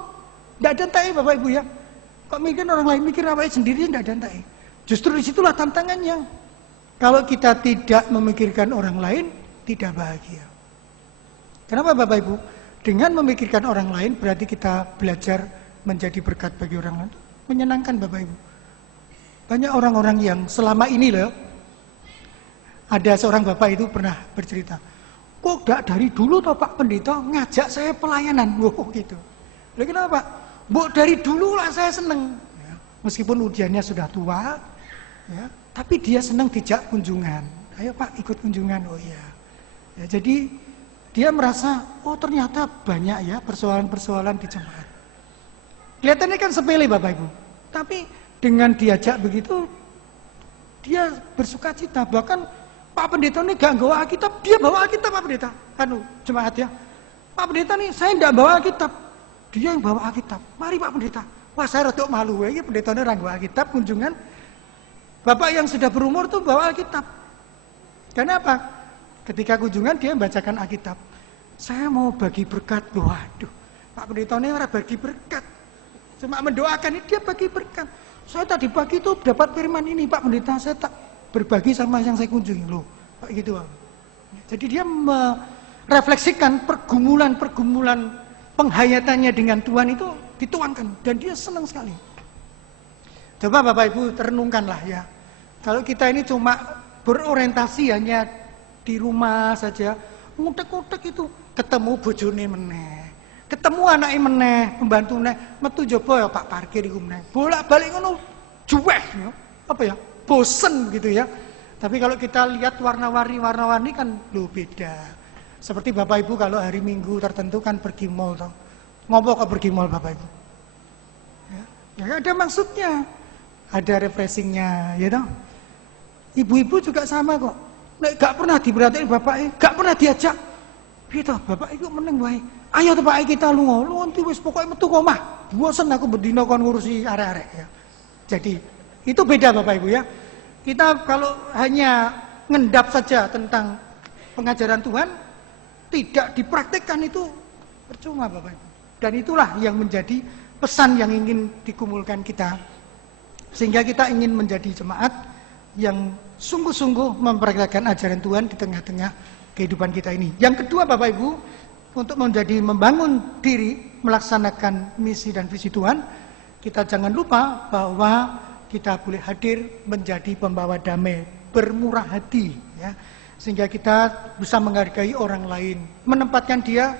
tidak ada entek Bapak Ibu ya. Kok mikir orang lain, mikir awake sendiri tidak ada entek. Justru disitulah tantangannya. Kalau kita tidak memikirkan orang lain, tidak bahagia. Kenapa Bapak Ibu? Dengan memikirkan orang lain berarti kita belajar menjadi berkat bagi orang lain. Menyenangkan Bapak Ibu. Banyak orang-orang yang selama ini loh, ada seorang bapak itu pernah bercerita, kok gak dari dulu toh Pak Pendeta ngajak saya pelayanan, kok gitu. Lalu kenapa? Bu dari dulu lah saya seneng, ya, meskipun ujiannya sudah tua, ya, tapi dia seneng dijak kunjungan. Ayo Pak ikut kunjungan, oh iya. Ya, jadi dia merasa, oh ternyata banyak ya persoalan-persoalan di jemaat. Kelihatannya kan sepele Bapak Ibu, tapi dengan diajak begitu, dia bersuka cita. Bahkan Pak Pendeta ini gak bawa Alkitab, dia bawa Alkitab Pak Pendeta. Jemaat ya. Pak Pendeta nih, saya tidak bawa Alkitab, dia yang bawa Alkitab. Mari Pak Pendeta. Wah saya rada malu ya, pendeta ini orang bawa Alkitab kunjungan. Bapak yang sudah berumur tuh bawa Alkitab. Kenapa? Ketika kunjungan dia membacakan Alkitab. Saya mau bagi berkat. Waduh, Pak Pendeta ini orang bagi berkat. Cuma mendoakan ini dia bagi berkat. Saya tadi pagi itu dapat firman ini Pak Pendeta, saya tak berbagi sama yang saya kunjungi loh, kayak gitu. Jadi dia merefleksikan pergumulan-pergumulan penghayatannya dengan Tuhan itu dituangkan dan dia senang sekali. Coba Bapak Ibu renungkanlah ya. Kalau kita ini cuma berorientasi hanya di rumah saja, ngutek-ngutek itu ketemu bojone meneh, ketemu anake meneh, pembantu meneh, metu jopo ya Pak parkir iku meneh. Bolak-balik ngono juweh ya. Apa ya? Bosen gitu ya. Tapi kalau kita lihat warna-warni kan loh beda. Seperti Bapak Ibu kalau hari Minggu tertentu kan pergi mall toh. Ngopo kok pergi mall Bapak Ibu? Ya ada maksudnya. Ada refreshingnya ya toh. Ibu-ibu juga sama kok. Nek gak pernah diperhatiin bapaknya, gak pernah diajak. Piye toh Bapak iku meneng wae. Ayo toh Pak kita lunga. Lu nanti wis pokoke metu kok omah. Bosen aku bendina kon ngurusi arek-arek ya. Jadi itu beda Bapak Ibu ya. Kita kalau hanya ngendap saja tentang pengajaran Tuhan, tidak dipraktikkan itu percuma Bapak Ibu. Dan itulah yang menjadi pesan yang ingin dikumulkan kita. Sehingga kita ingin menjadi jemaat yang sungguh-sungguh mempraktikkan ajaran Tuhan di tengah-tengah kehidupan kita ini. Yang kedua Bapak Ibu, untuk menjadi membangun diri, melaksanakan misi dan visi Tuhan, kita jangan lupa bahwa kita boleh hadir menjadi pembawa damai, bermurah hati ya. Sehingga kita bisa menghargai orang lain, menempatkan dia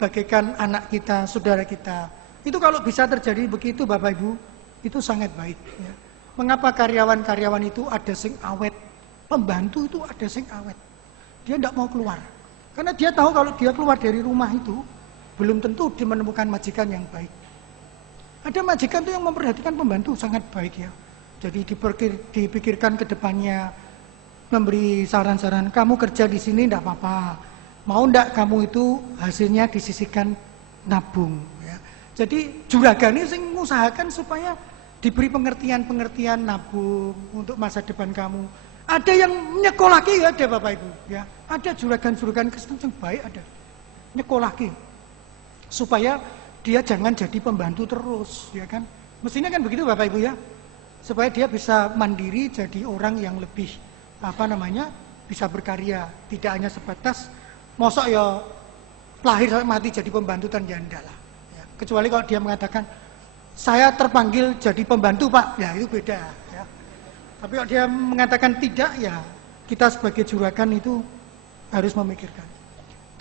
bagaikan anak kita, saudara kita. Itu kalau bisa terjadi begitu Bapak Ibu, itu sangat baik ya. Mengapa karyawan-karyawan itu ada sing awet, pembantu itu ada sing awet. Dia tidak mau keluar. Karena dia tahu kalau dia keluar dari rumah itu belum tentu dia menemukan majikan yang baik. Ada majikan itu yang memperhatikan pembantu sangat baik ya. Jadi dipikirkan ke depannya, memberi saran-saran, kamu kerja di sini tidak apa-apa, mau tidak kamu itu hasilnya disisihkan nabung. Ya. Jadi juragan ini sing mengusahakan supaya diberi pengertian-pengertian nabung untuk masa depan kamu. Ada yang nyekolaki ya, ada Bapak Ibu. Ya. Ada juragan-juragan Kristen yang baik ada, nyekolaki supaya dia jangan jadi pembantu terus, ya kan? Mestinya kan begitu Bapak Ibu ya. Supaya dia bisa mandiri jadi orang yang lebih bisa berkarya, tidak hanya sebatas mosok ya lahir sampai mati jadi pembantu dan janda lah ya. Kecuali kalau dia mengatakan saya terpanggil jadi pembantu Pak, ya itu beda ya. Tapi kalau dia mengatakan tidak, ya kita sebagai juragan itu harus memikirkan.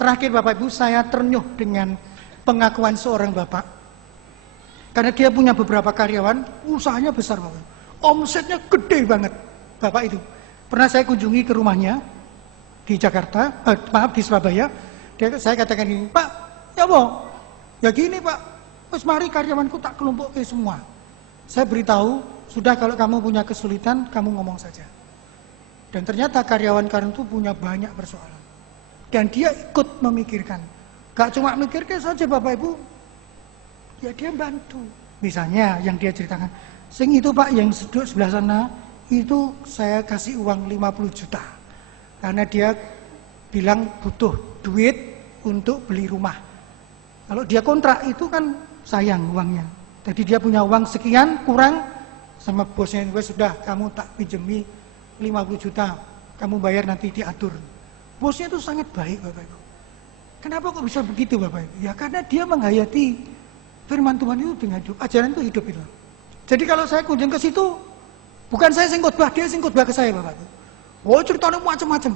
Terakhir Bapak Ibu, saya ternyuh dengan pengakuan seorang bapak. Karena dia punya beberapa karyawan, usahanya besar Bapak. Omsetnya gede banget Bapak itu. Pernah saya kunjungi ke rumahnya di Jakarta, di Surabaya. Saya katakan ini, Pak, ya boh, ya gini Pak, terus mari karyawanku tak kelompok ke semua. Saya beritahu, sudah kalau kamu punya kesulitan, kamu ngomong saja. Dan ternyata karyawan-karyawan itu punya banyak persoalan. Dan dia ikut memikirkan. Gak cuma mikirkan saja Bapak Ibu, ya dia bantu. Misalnya yang dia ceritakan, sing itu Pak yang duduk sebelah sana, itu saya kasih uang 50 juta. Karena dia bilang butuh duit untuk beli rumah. Kalau dia kontrak itu kan sayang uangnya. Jadi dia punya uang sekian kurang, sama bosnya, sudah kamu tak pinjemi 50 juta, kamu bayar nanti diatur. Bosnya itu sangat baik Bapak Ibu. Kenapa kok bisa begitu Bapak Ibu? Ya karena dia menghayati firman Tuhan itu dengan hidup, ajaran itu hidup itu. Jadi kalau saya kunjung ke situ, bukan saya sing khotbah, dia sing khotbah ke saya Bapak Ibu. Oh ceritanya macam-macam.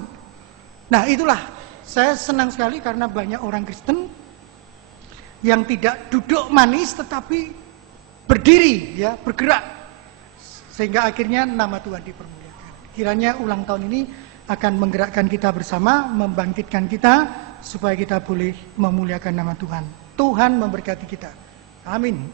Nah itulah, saya senang sekali karena banyak orang Kristen yang tidak duduk manis tetapi berdiri, ya, bergerak, sehingga akhirnya nama Tuhan dipermuliakan. Kiranya ulang tahun ini akan menggerakkan kita bersama, membangkitkan kita supaya kita boleh memuliakan nama Tuhan. Tuhan memberkati kita. Amin.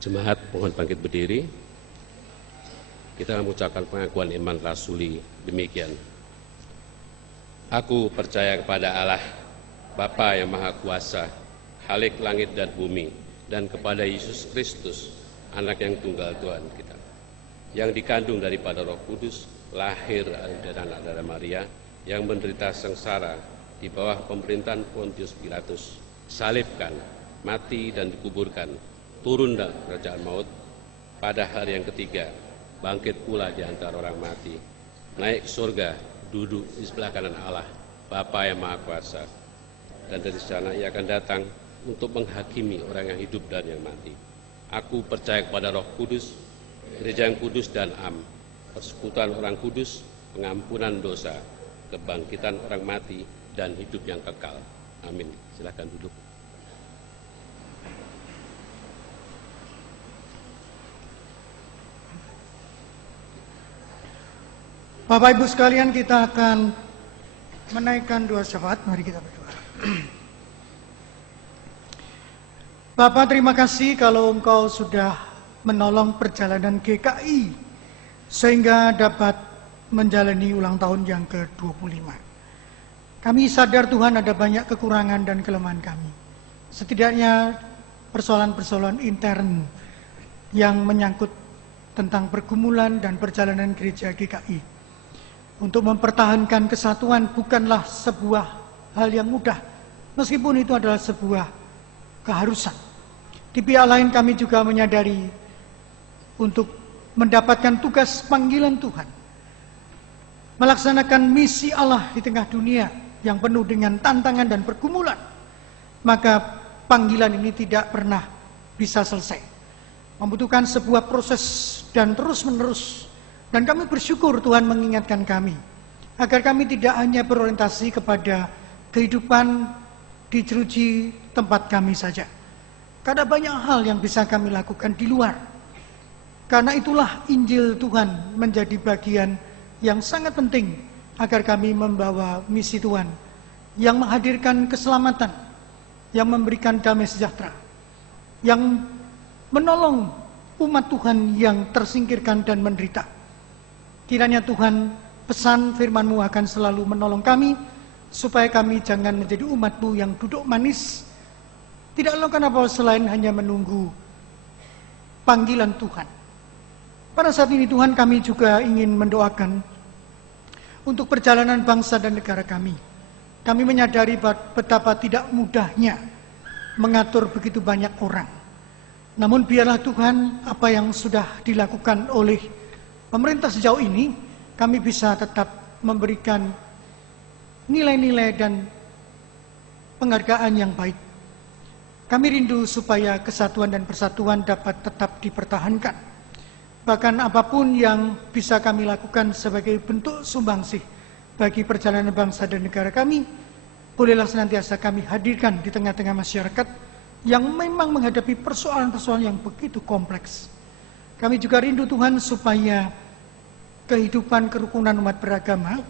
Jemaat mohon bangkit berdiri. Kita mengucapkan pengakuan iman rasuli demikian. Aku percaya kepada Allah, Bapa yang Maha Kuasa, Khalik langit dan bumi, dan kepada Yesus Kristus, Anak yang tunggal Tuhan kita, yang dikandung daripada Roh Kudus, lahir dari anak darah Maria, yang menderita sengsara di bawah pemerintahan Pontius Pilatus, salibkan, mati dan dikuburkan, turun dari kerajaan maut, pada hari yang ketiga, bangkit pula di antara orang mati, naik ke surga, duduk di sebelah kanan Allah, Bapa yang Maha Kuasa, dan dari sana ia akan datang untuk menghakimi orang yang hidup dan yang mati. Aku percaya kepada Roh Kudus, gereja yang kudus dan am, persekutuan orang kudus, pengampunan dosa, kebangkitan orang mati, dan hidup yang kekal. Amin. Silakan duduk. Bapak Ibu sekalian, kita akan menaikkan doa syafaat. Mari kita berdoa. Bapak, terima kasih kalau Engkau sudah menolong perjalanan GKI sehingga dapat menjalani ulang tahun yang ke-25. Kami sadar Tuhan ada banyak kekurangan dan kelemahan kami. Setidaknya persoalan-persoalan intern yang menyangkut tentang pergumulan dan perjalanan gereja GKI. Untuk mempertahankan kesatuan bukanlah sebuah hal yang mudah, meskipun itu adalah sebuah keharusan. Di pihak lain kami juga menyadari untuk mendapatkan tugas panggilan Tuhan, melaksanakan misi Allah di tengah dunia yang penuh dengan tantangan dan pergumulan, maka panggilan ini tidak pernah bisa selesai. Membutuhkan sebuah proses dan terus-menerus. Dan kami bersyukur Tuhan mengingatkan kami, agar kami tidak hanya berorientasi kepada kehidupan di jeruji tempat kami saja. Karena banyak hal yang bisa kami lakukan di luar. Karena itulah Injil Tuhan menjadi bagian yang sangat penting, agar kami membawa misi Tuhan, yang menghadirkan keselamatan, yang memberikan damai sejahtera, yang menolong umat Tuhan yang tersingkirkan dan menderita. Kiranya Tuhan, pesan firman-Mu akan selalu menolong kami, supaya kami jangan menjadi umat-Mu yang duduk manis, tidak melakukan apa selain hanya menunggu panggilan Tuhan. Pada saat ini Tuhan, kami juga ingin mendoakan untuk perjalanan bangsa dan negara kami. Kami menyadari betapa tidak mudahnya mengatur begitu banyak orang. Namun biarlah Tuhan, apa yang sudah dilakukan oleh pemerintah sejauh ini, kami bisa tetap memberikan nilai-nilai dan penghargaan yang baik. Kami rindu supaya kesatuan dan persatuan dapat tetap dipertahankan. Bahkan apapun yang bisa kami lakukan sebagai bentuk sumbangsih bagi perjalanan bangsa dan negara kami, bolehlah senantiasa kami hadirkan di tengah-tengah masyarakat yang memang menghadapi persoalan-persoalan yang begitu kompleks. Kami juga rindu Tuhan supaya kehidupan kerukunan umat beragama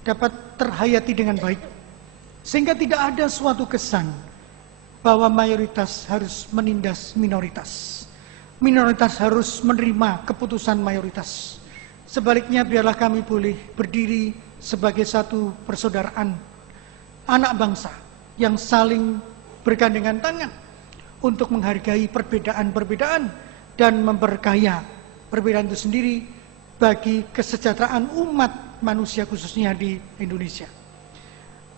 dapat terhayati dengan baik. Sehingga tidak ada suatu kesan bahwa mayoritas harus menindas minoritas. Minoritas harus menerima keputusan mayoritas. Sebaliknya biarlah kami boleh berdiri sebagai satu persaudaraan anak bangsa yang saling bergandengan tangan untuk menghargai perbedaan-perbedaan dan memperkaya perbedaan itu sendiri bagi kesejahteraan umat manusia khususnya di Indonesia.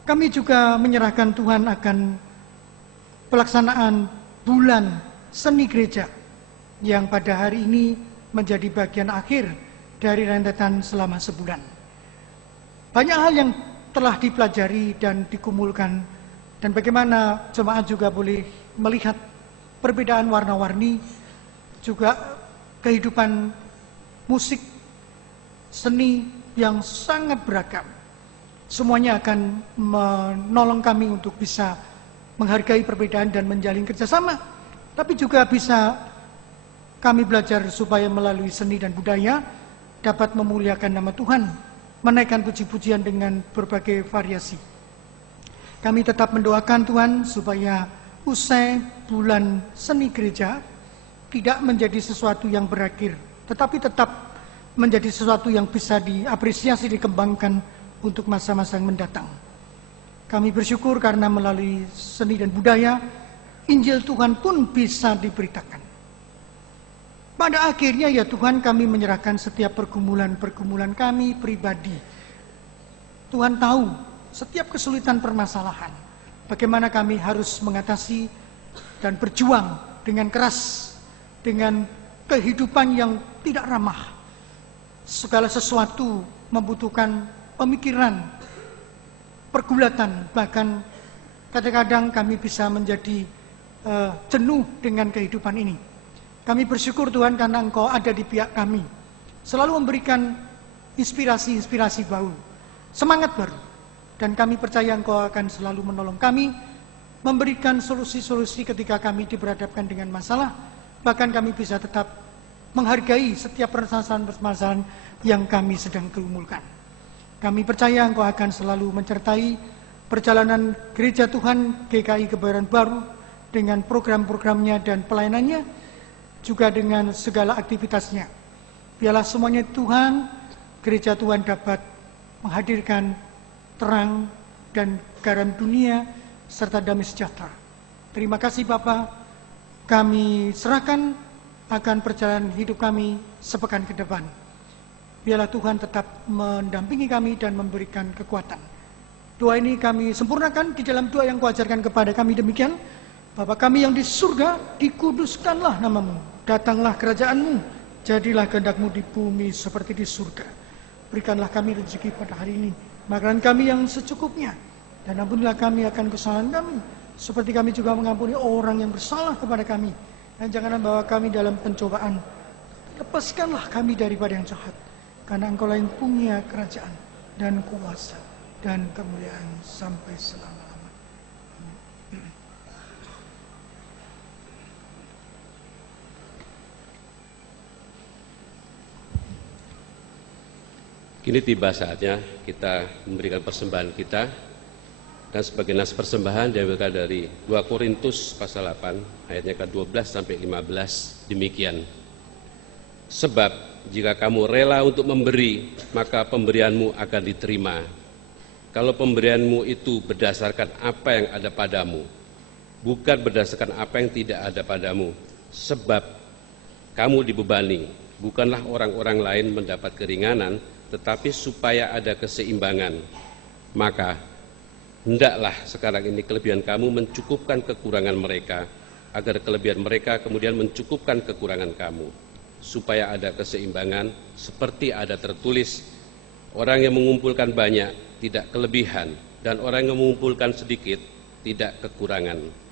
Kami juga menyerahkan Tuhan akan pelaksanaan bulan seni gereja yang pada hari ini menjadi bagian akhir dari rentetan selama sebulan. Banyak hal yang telah dipelajari dan dikumulkan, dan bagaimana jemaat juga boleh melihat perbedaan warna-warni, juga kehidupan musik, seni yang sangat beragam. Semuanya akan menolong kami untuk bisa menghargai perbedaan dan menjalin kerjasama. Tapi juga bisa kami belajar supaya melalui seni dan budaya dapat memuliakan nama Tuhan, menaikkan puji-pujian dengan berbagai variasi. Kami tetap mendoakan Tuhan supaya usai bulan seni gereja, tidak menjadi sesuatu yang berakhir, tetapi tetap menjadi sesuatu yang bisa diapresiasi, dikembangkan untuk masa-masa yang mendatang. Kami bersyukur karena melalui seni dan budaya, Injil Tuhan pun bisa diberitakan. Pada akhirnya ya Tuhan, kami menyerahkan setiap pergumulan-pergumulan kami pribadi. Tuhan tahu setiap kesulitan permasalahan, bagaimana kami harus mengatasi dan berjuang dengan keras, dengan kehidupan yang tidak ramah. Segala sesuatu membutuhkan pemikiran, pergulatan, bahkan kadang-kadang kami bisa menjadi jenuh dengan kehidupan ini. Kami bersyukur Tuhan karena Engkau ada di pihak kami, selalu memberikan inspirasi-inspirasi baru, semangat baru, dan kami percaya Engkau akan selalu menolong kami, memberikan solusi-solusi ketika kami diberhadapkan dengan masalah. Bahkan kami bisa tetap menghargai setiap permasalahan-permasalahan yang kami sedang gumulkan. Kami percaya Engkau akan selalu mencertai perjalanan Gereja Tuhan GKI Kebayoran Baru dengan program-programnya dan pelayanannya, juga dengan segala aktivitasnya. Biarlah semuanya Tuhan, Gereja Tuhan dapat menghadirkan terang dan garam dunia serta damai sejahtera. Terima kasih Bapa, kami serahkan akan perjalanan hidup kami sepekan ke depan. Biarlah Tuhan tetap mendampingi kami dan memberikan kekuatan. Doa ini kami sempurnakan di dalam doa yang Kau ajarkan kepada kami demikian. Bapa kami yang di surga, dikuduskanlah namamu, datanglah kerajaan-Mu, jadilah kehendak-Mu di bumi seperti di surga. Berikanlah kami rezeki pada hari ini, makanan kami yang secukupnya, dan ampunilah kami akan kesalahan kami, seperti kami juga mengampuni orang yang bersalah kepada kami. Dan janganlah bawa kami dalam pencobaan, lepaskanlah kami daripada yang jahat, karena Engkau-lah yang punya kerajaan dan kuasa dan kemuliaan sampai selama-lamanya. Kini tiba saatnya kita memberikan persembahan kita, dan sebagai nas persembahan diambilkan dari 2 Korintus pasal 8 ayatnya ke-12 sampai 15 demikian. Sebab jika kamu rela untuk memberi, maka pemberianmu akan diterima. Kalau pemberianmu itu berdasarkan apa yang ada padamu, bukan berdasarkan apa yang tidak ada padamu. Sebab kamu dibebani, bukanlah orang-orang lain mendapat keringanan, tetapi supaya ada keseimbangan. Maka hendaklah sekarang ini kelebihan kamu mencukupkan kekurangan mereka, agar kelebihan mereka kemudian mencukupkan kekurangan kamu, supaya ada keseimbangan, seperti ada tertulis, orang yang mengumpulkan banyak tidak kelebihan, dan orang yang mengumpulkan sedikit tidak kekurangan.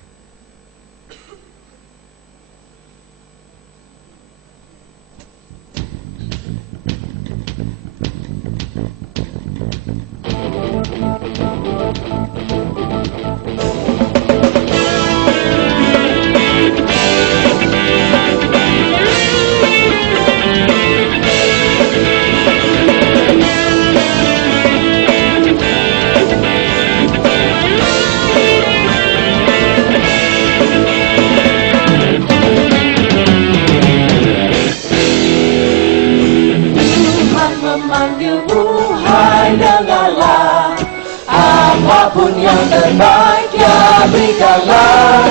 Apapun yang terbaik ya berikanlah,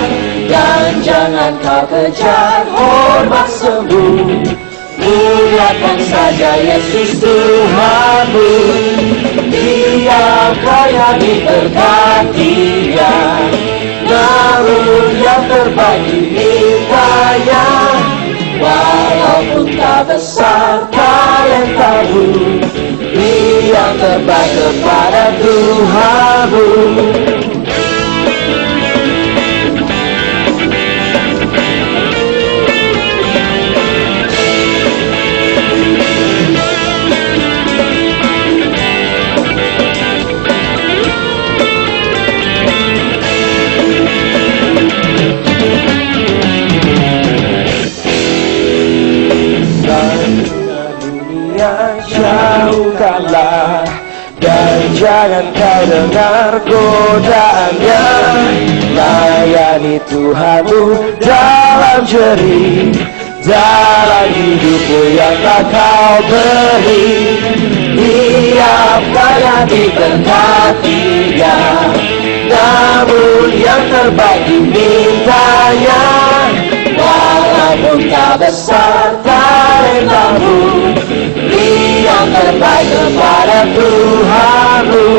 dan jangan kau kejar hormat semu. Muliakan saja Yesus Tuhanmu, Dia kaya diberkati-Nya. Namun yang terbaik dimintanya, walaupun tak besar talentamu, yang terbaik kepada Tuhanmu. Jauhkanlah, dan jangan kau dengar godaannya. Layani Tuhanmu dalam jerih, jalan hidupmu yang tak kau beri. Tiap yang diberkatinya, namun yang terbaik dimintanya. Walaupun tak besar talentamu, beri yang terbaik kepada Tuhanmu.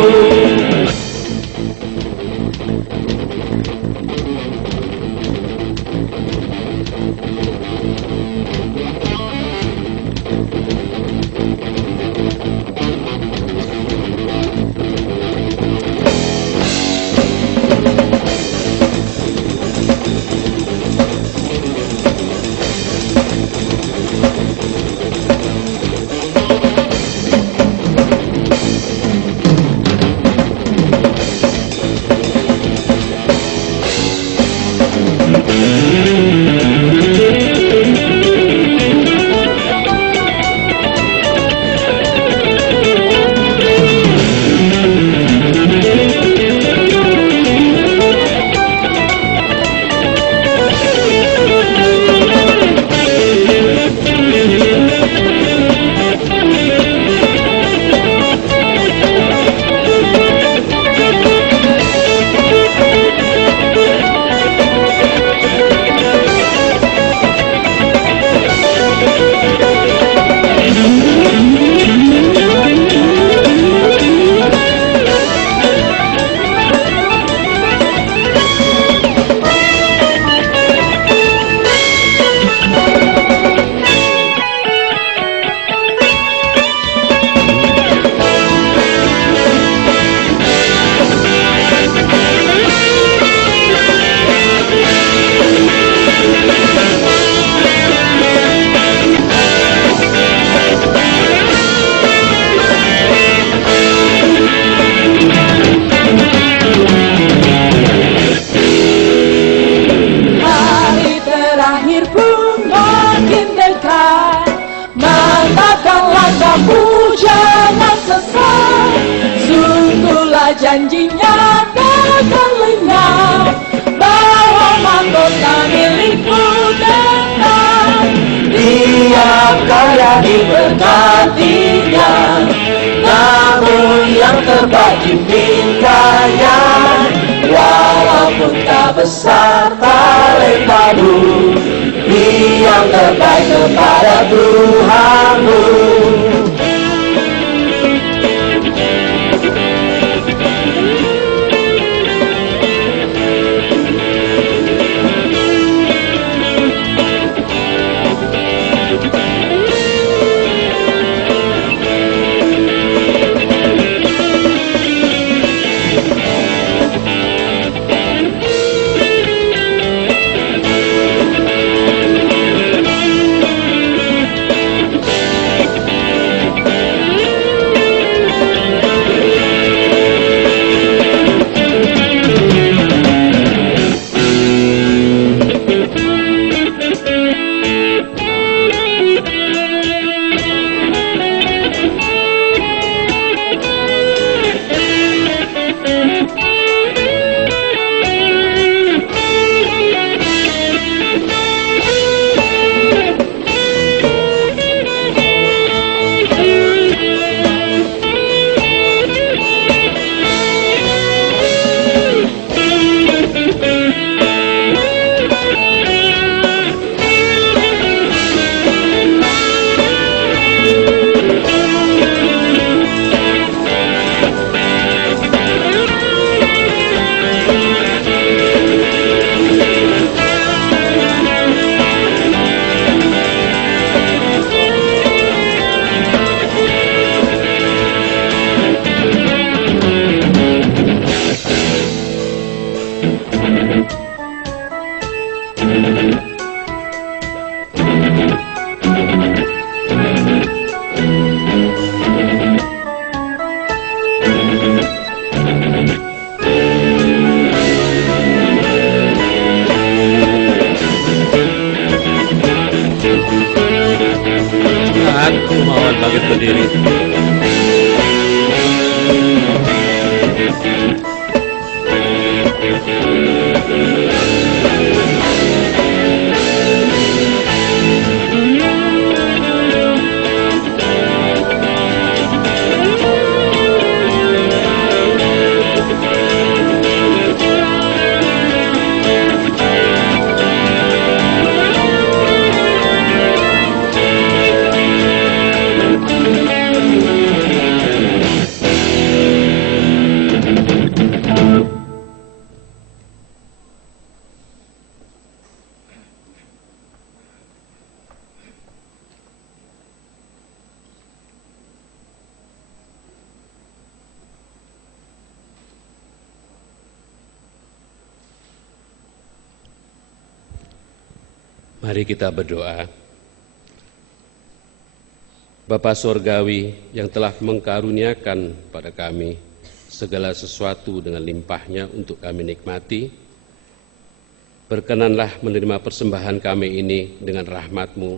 Janjinya takkan lenyap, bahwa mahkota milikmu tetap. Tiap kali diberkatinya, namun yang terbaik dimintanya. Walaupun tak besar talentamu, beri yang terbaik kepada Tuhanmu. Aku mohon bangkit berdiri. Mari kita berdoa. Bapa Surgawi yang telah mengkaruniakan pada kami segala sesuatu dengan limpahnya untuk kami nikmati, berkenanlah menerima persembahan kami ini dengan rahmat-Mu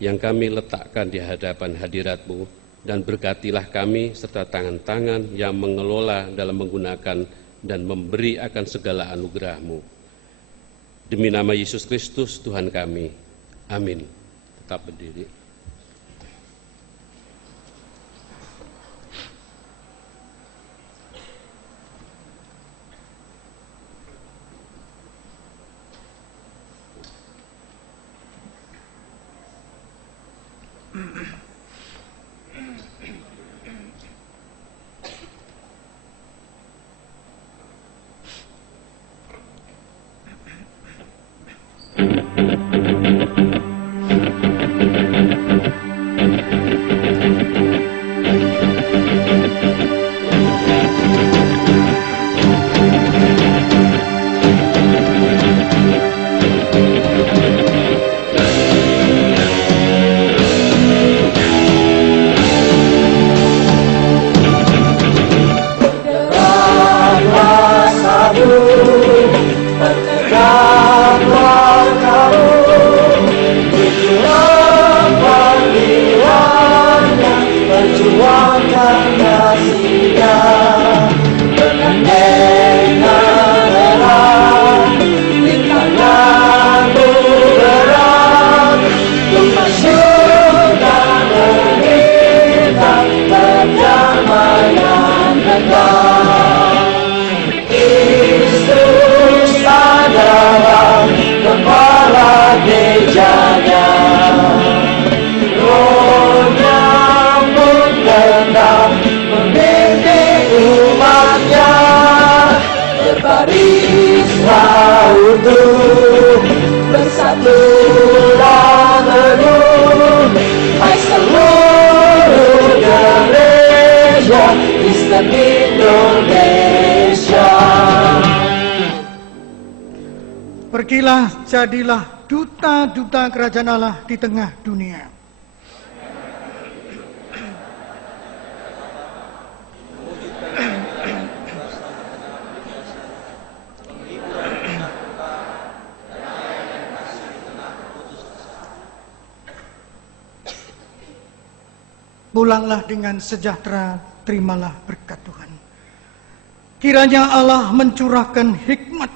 yang kami letakkan di hadapan hadirat-Mu, dan berkatilah kami serta tangan-tangan yang mengelola dalam menggunakan dan memberi akan segala anugerah-Mu. Demi nama Yesus Kristus Tuhan kami. Amin. Tetap berdiri. Pergilah, jadilah duta-duta kerajaan Allah di tengah dunia. Pulanglah dengan sejahtera, terimalah berkat Tuhan. Kiranya Allah mencurahkan hikmat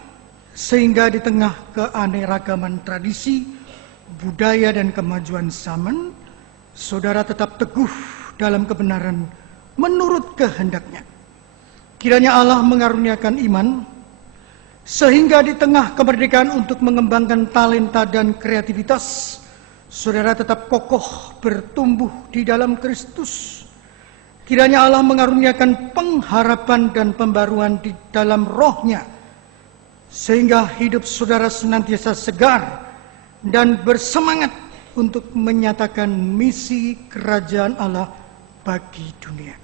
sehingga di tengah keanekaragaman tradisi, budaya dan kemajuan zaman, saudara tetap teguh dalam kebenaran menurut kehendaknya. Kiranya Allah mengaruniakan iman, sehingga di tengah kemerdekaan untuk mengembangkan talenta dan kreativitas, saudara tetap kokoh bertumbuh di dalam Kristus. Kiranya Allah mengaruniakan pengharapan dan pembaruan di dalam rohnya, sehingga hidup saudara senantiasa segar dan bersemangat untuk menyatakan misi kerajaan Allah bagi dunia.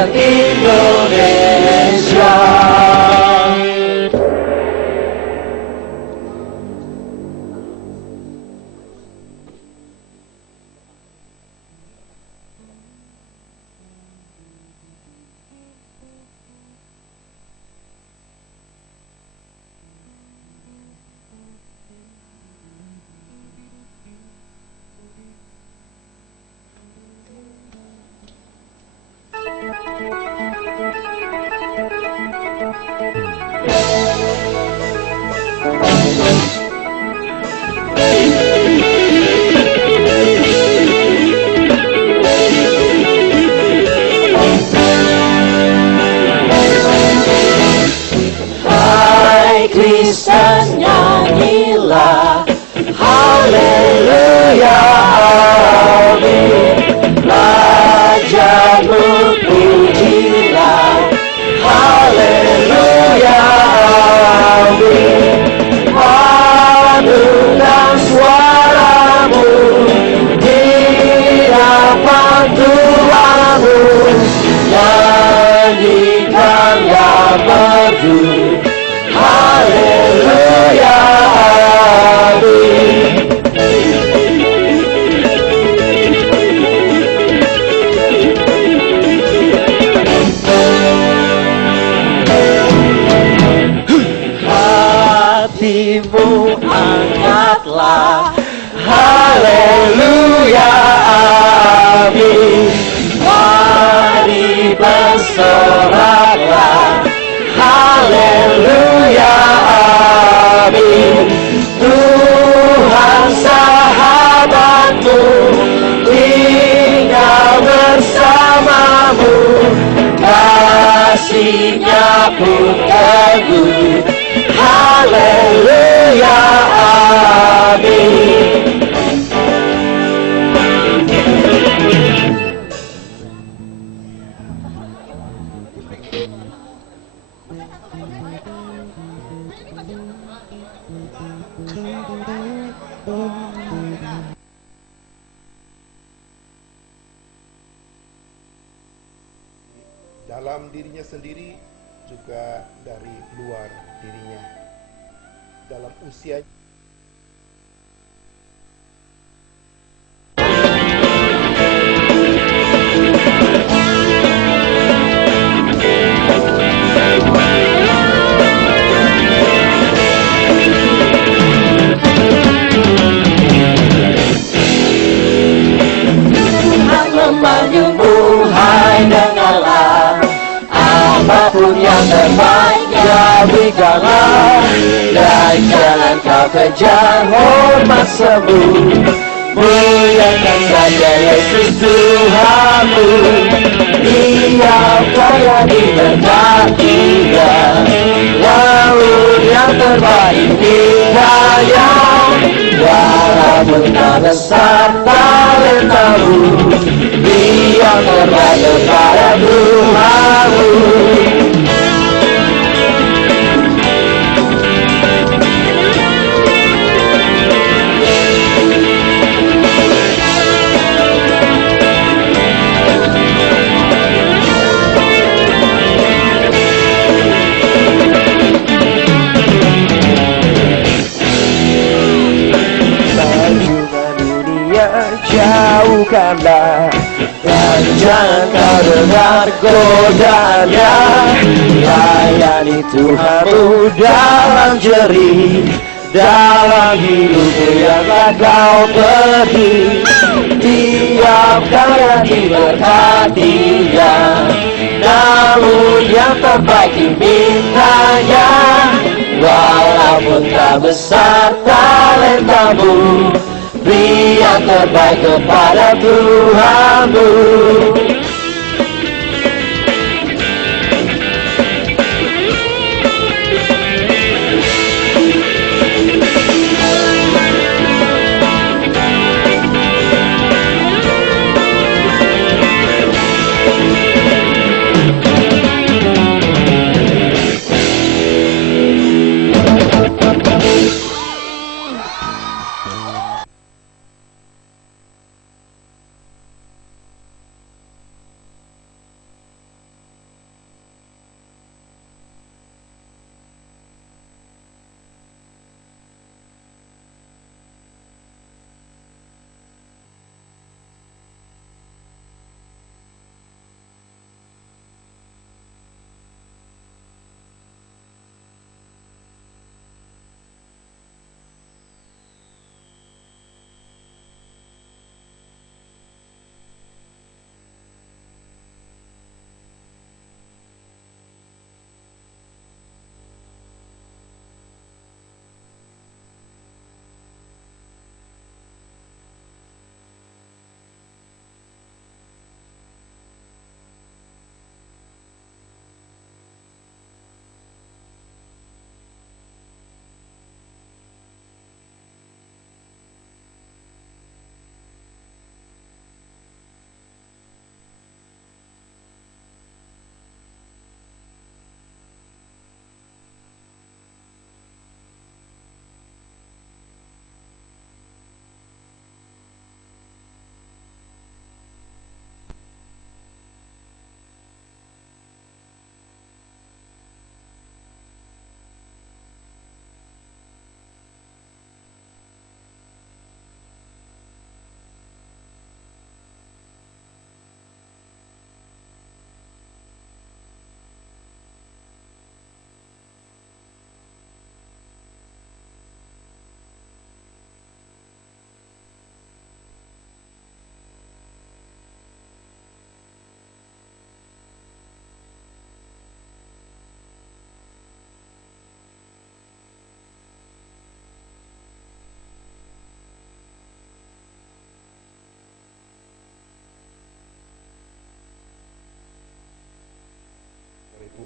dan Indonesia. Hai Kristen, nyanyilah haleluya, amin. Rajamu pujilah haleluya, amin. Padukan suaramu di hadapan Tuhanmu, nyanyikan yang merdu haleluya, amin. Hatimu angkatlah haleluya, amin. Mari bersoraklah haleluya, amin. Tuhan sahabatmu tinggal bersamamu, kasih-Nya pun teguh haleluya, amin. Dalam dirinya sendiri juga dari luar dirinya. Dalam usia Tuhan memanggilmu, hai dengarlah, apapun yang terbaik ya berikanlah, dan jangan kau kejar hormat semu, muliakan saja Yesus Tuhanmu. Dia kaya diberkati dan lalu yang terbaik tinggalnya, walaupun tak besar talentamu, dia terbaik kepada Tuhanmu. Jauhkanlah dan jangan kau dengar godaannya. Layani Tuhanmu dalam jerih, dalam hidupmu yang kau pergi. Tiap kali diberkatinya, namun yang terbaik dimintanya, walaupun tak besar talentamu, beri yang terbaik kepada Tuhanmu.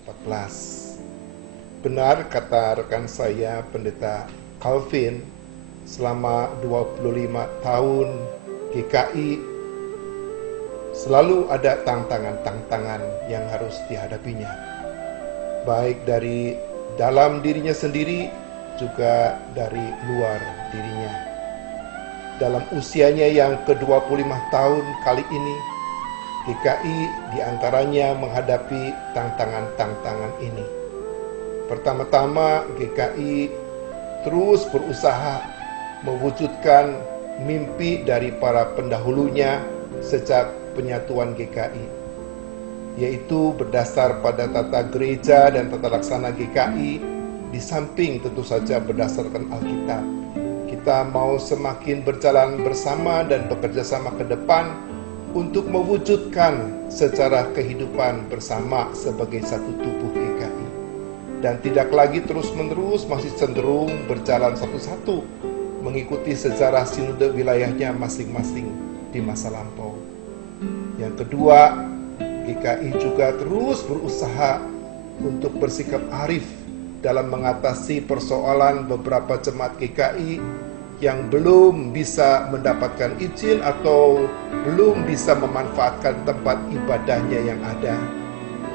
2014. Benar kata rekan saya Pendeta Calvin, selama 25 tahun GKI selalu ada tantangan-tantangan yang harus dihadapinya, baik dari dalam dirinya sendiri juga dari luar dirinya. Dalam usianya yang ke-25 tahun kali ini, GKI diantaranya menghadapi tantangan-tantangan ini. Pertama-tama, GKI terus berusaha mewujudkan mimpi dari para pendahulunya sejak penyatuan GKI, yaitu berdasar pada tata gereja dan tata laksana GKI, di samping tentu saja berdasarkan Alkitab. Kita mau semakin berjalan bersama dan bekerja sama ke depan untuk mewujudkan secara kehidupan bersama sebagai satu tubuh GKI. Dan tidak lagi terus-menerus masih cenderung berjalan satu-satu mengikuti sejarah sinode wilayahnya masing-masing di masa lampau. Yang kedua, GKI juga terus berusaha untuk bersikap arif dalam mengatasi persoalan beberapa jemaat GKI yang belum bisa mendapatkan izin atau belum bisa memanfaatkan tempat ibadahnya yang ada,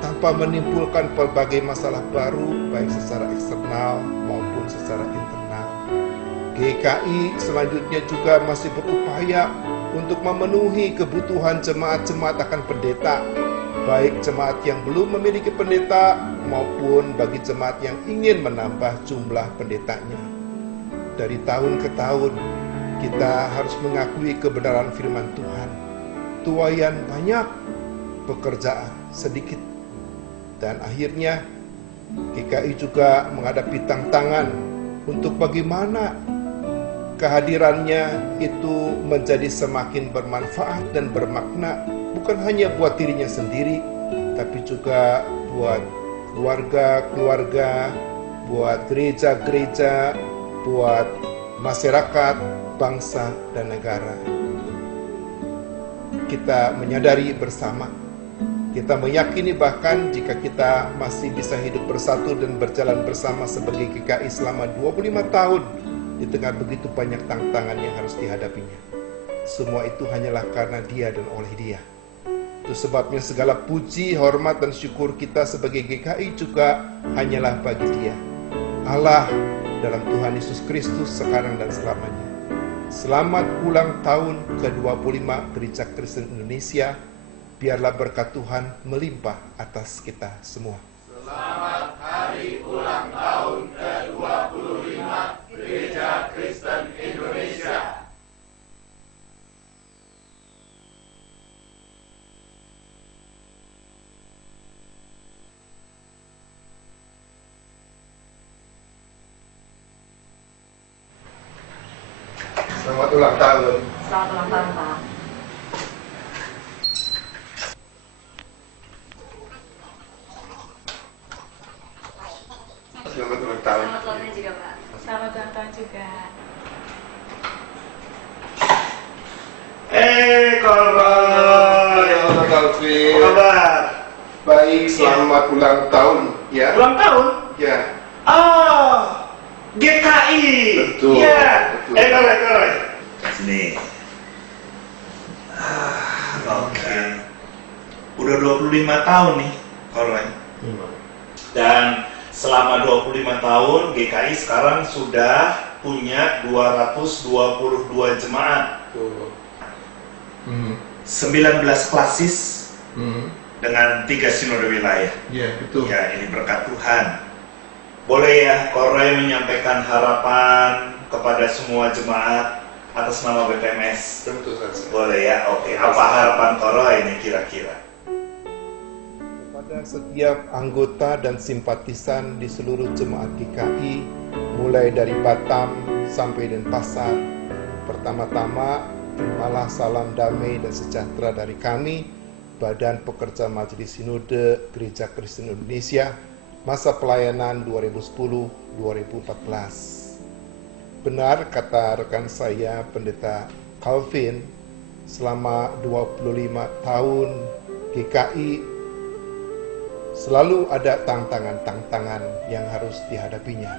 tanpa menimbulkan berbagai masalah baru baik secara eksternal maupun secara internal. GKI selanjutnya juga masih berupaya untuk memenuhi kebutuhan jemaat-jemaat akan pendeta, baik jemaat yang belum memiliki pendeta maupun bagi jemaat yang ingin menambah jumlah pendetanya. Dari tahun ke tahun, kita harus mengakui kebenaran firman Tuhan. Tuaian banyak, pekerjaan sedikit. Dan akhirnya, GKI juga menghadapi tantangan untuk bagaimana kehadirannya itu menjadi semakin bermanfaat dan bermakna, bukan hanya buat dirinya sendiri, tapi juga buat keluarga-keluarga, buat gereja-gereja, buat masyarakat, bangsa, dan negara. Kita menyadari bersama, kita meyakini bahkan jika kita masih bisa hidup bersatu dan berjalan bersama sebagai GKI selama 25 tahun di tengah begitu banyak tantangan yang harus dihadapinya, semua itu hanyalah karena Dia dan oleh Dia. Itu sebabnya segala puji, hormat, dan syukur kita sebagai GKI juga hanyalah bagi Dia, Allah dalam Tuhan Yesus Kristus sekarang dan selamanya. Selamat ulang tahun ke-25 Gereja Kristen Indonesia. Biarlah berkat Tuhan melimpah atas kita semua. Selamat hari ulang tahun ke-25 Gereja Kristen Indonesia. Selamat ulang tahun. Selamat ulang tahun, Pak. Selamat ulang tahun. Selamat ulang tahun juga, Pak. Selamat ulang tahun juga. Kolroy, halo Calvin. Apa kabar? Baik, selamat ulang tahun ya. Ulang tahun? Ya. Oh, GKI. Betul. Ya. Betul. Kolroy. Sini. Oke. Udah 25 tahun nih, Kolroy. Dan selama 25 tahun GKI sekarang sudah punya 222 jemaat. 19 klasis dengan 3 sinode wilayah. Ya, betul. Ya, ini berkat Tuhan. Boleh ya, Kolroy menyampaikan harapan kepada semua jemaat atas nama BPMS. Tentu saja. Boleh ya, oke. Apa harapan Kolroy ini kira-kira? Kepada setiap anggota dan simpatisan di seluruh jemaat GKI, mulai dari Batam sampai Denpasar, pertama-tama terimalah salam damai dan sejahtera dari kami, Badan Pekerja Majelis Sinode Gereja Kristen Indonesia, masa pelayanan 2010-2014. Benar kata rekan saya Pendeta Calvin, selama 25 tahun GKI selalu ada tantangan-tantangan yang harus dihadapinya,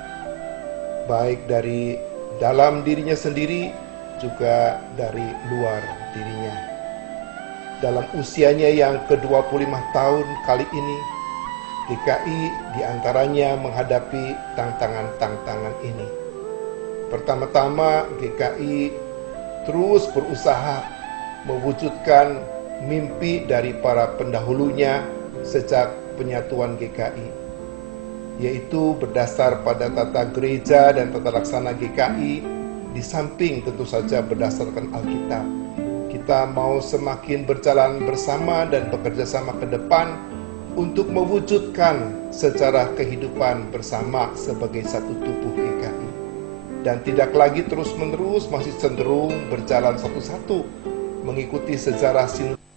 baik dari dalam dirinya sendiri juga dari luar dirinya. Dalam usianya yang ke-25 tahun kali ini, GKI diantaranya menghadapi tantangan-tantangan ini. Pertama-tama GKI terus berusaha mewujudkan mimpi dari para pendahulunya sejak penyatuan GKI, yaitu berdasar pada tata gereja dan tata laksana GKI, di samping tentu saja berdasarkan Alkitab. Kita mau semakin berjalan bersama dan bekerja sama ke depan untuk mewujudkan secara kehidupan bersama sebagai satu tubuh GKI. Dan tidak lagi terus-menerus, masih cenderung berjalan satu-satu mengikuti sejarah sinode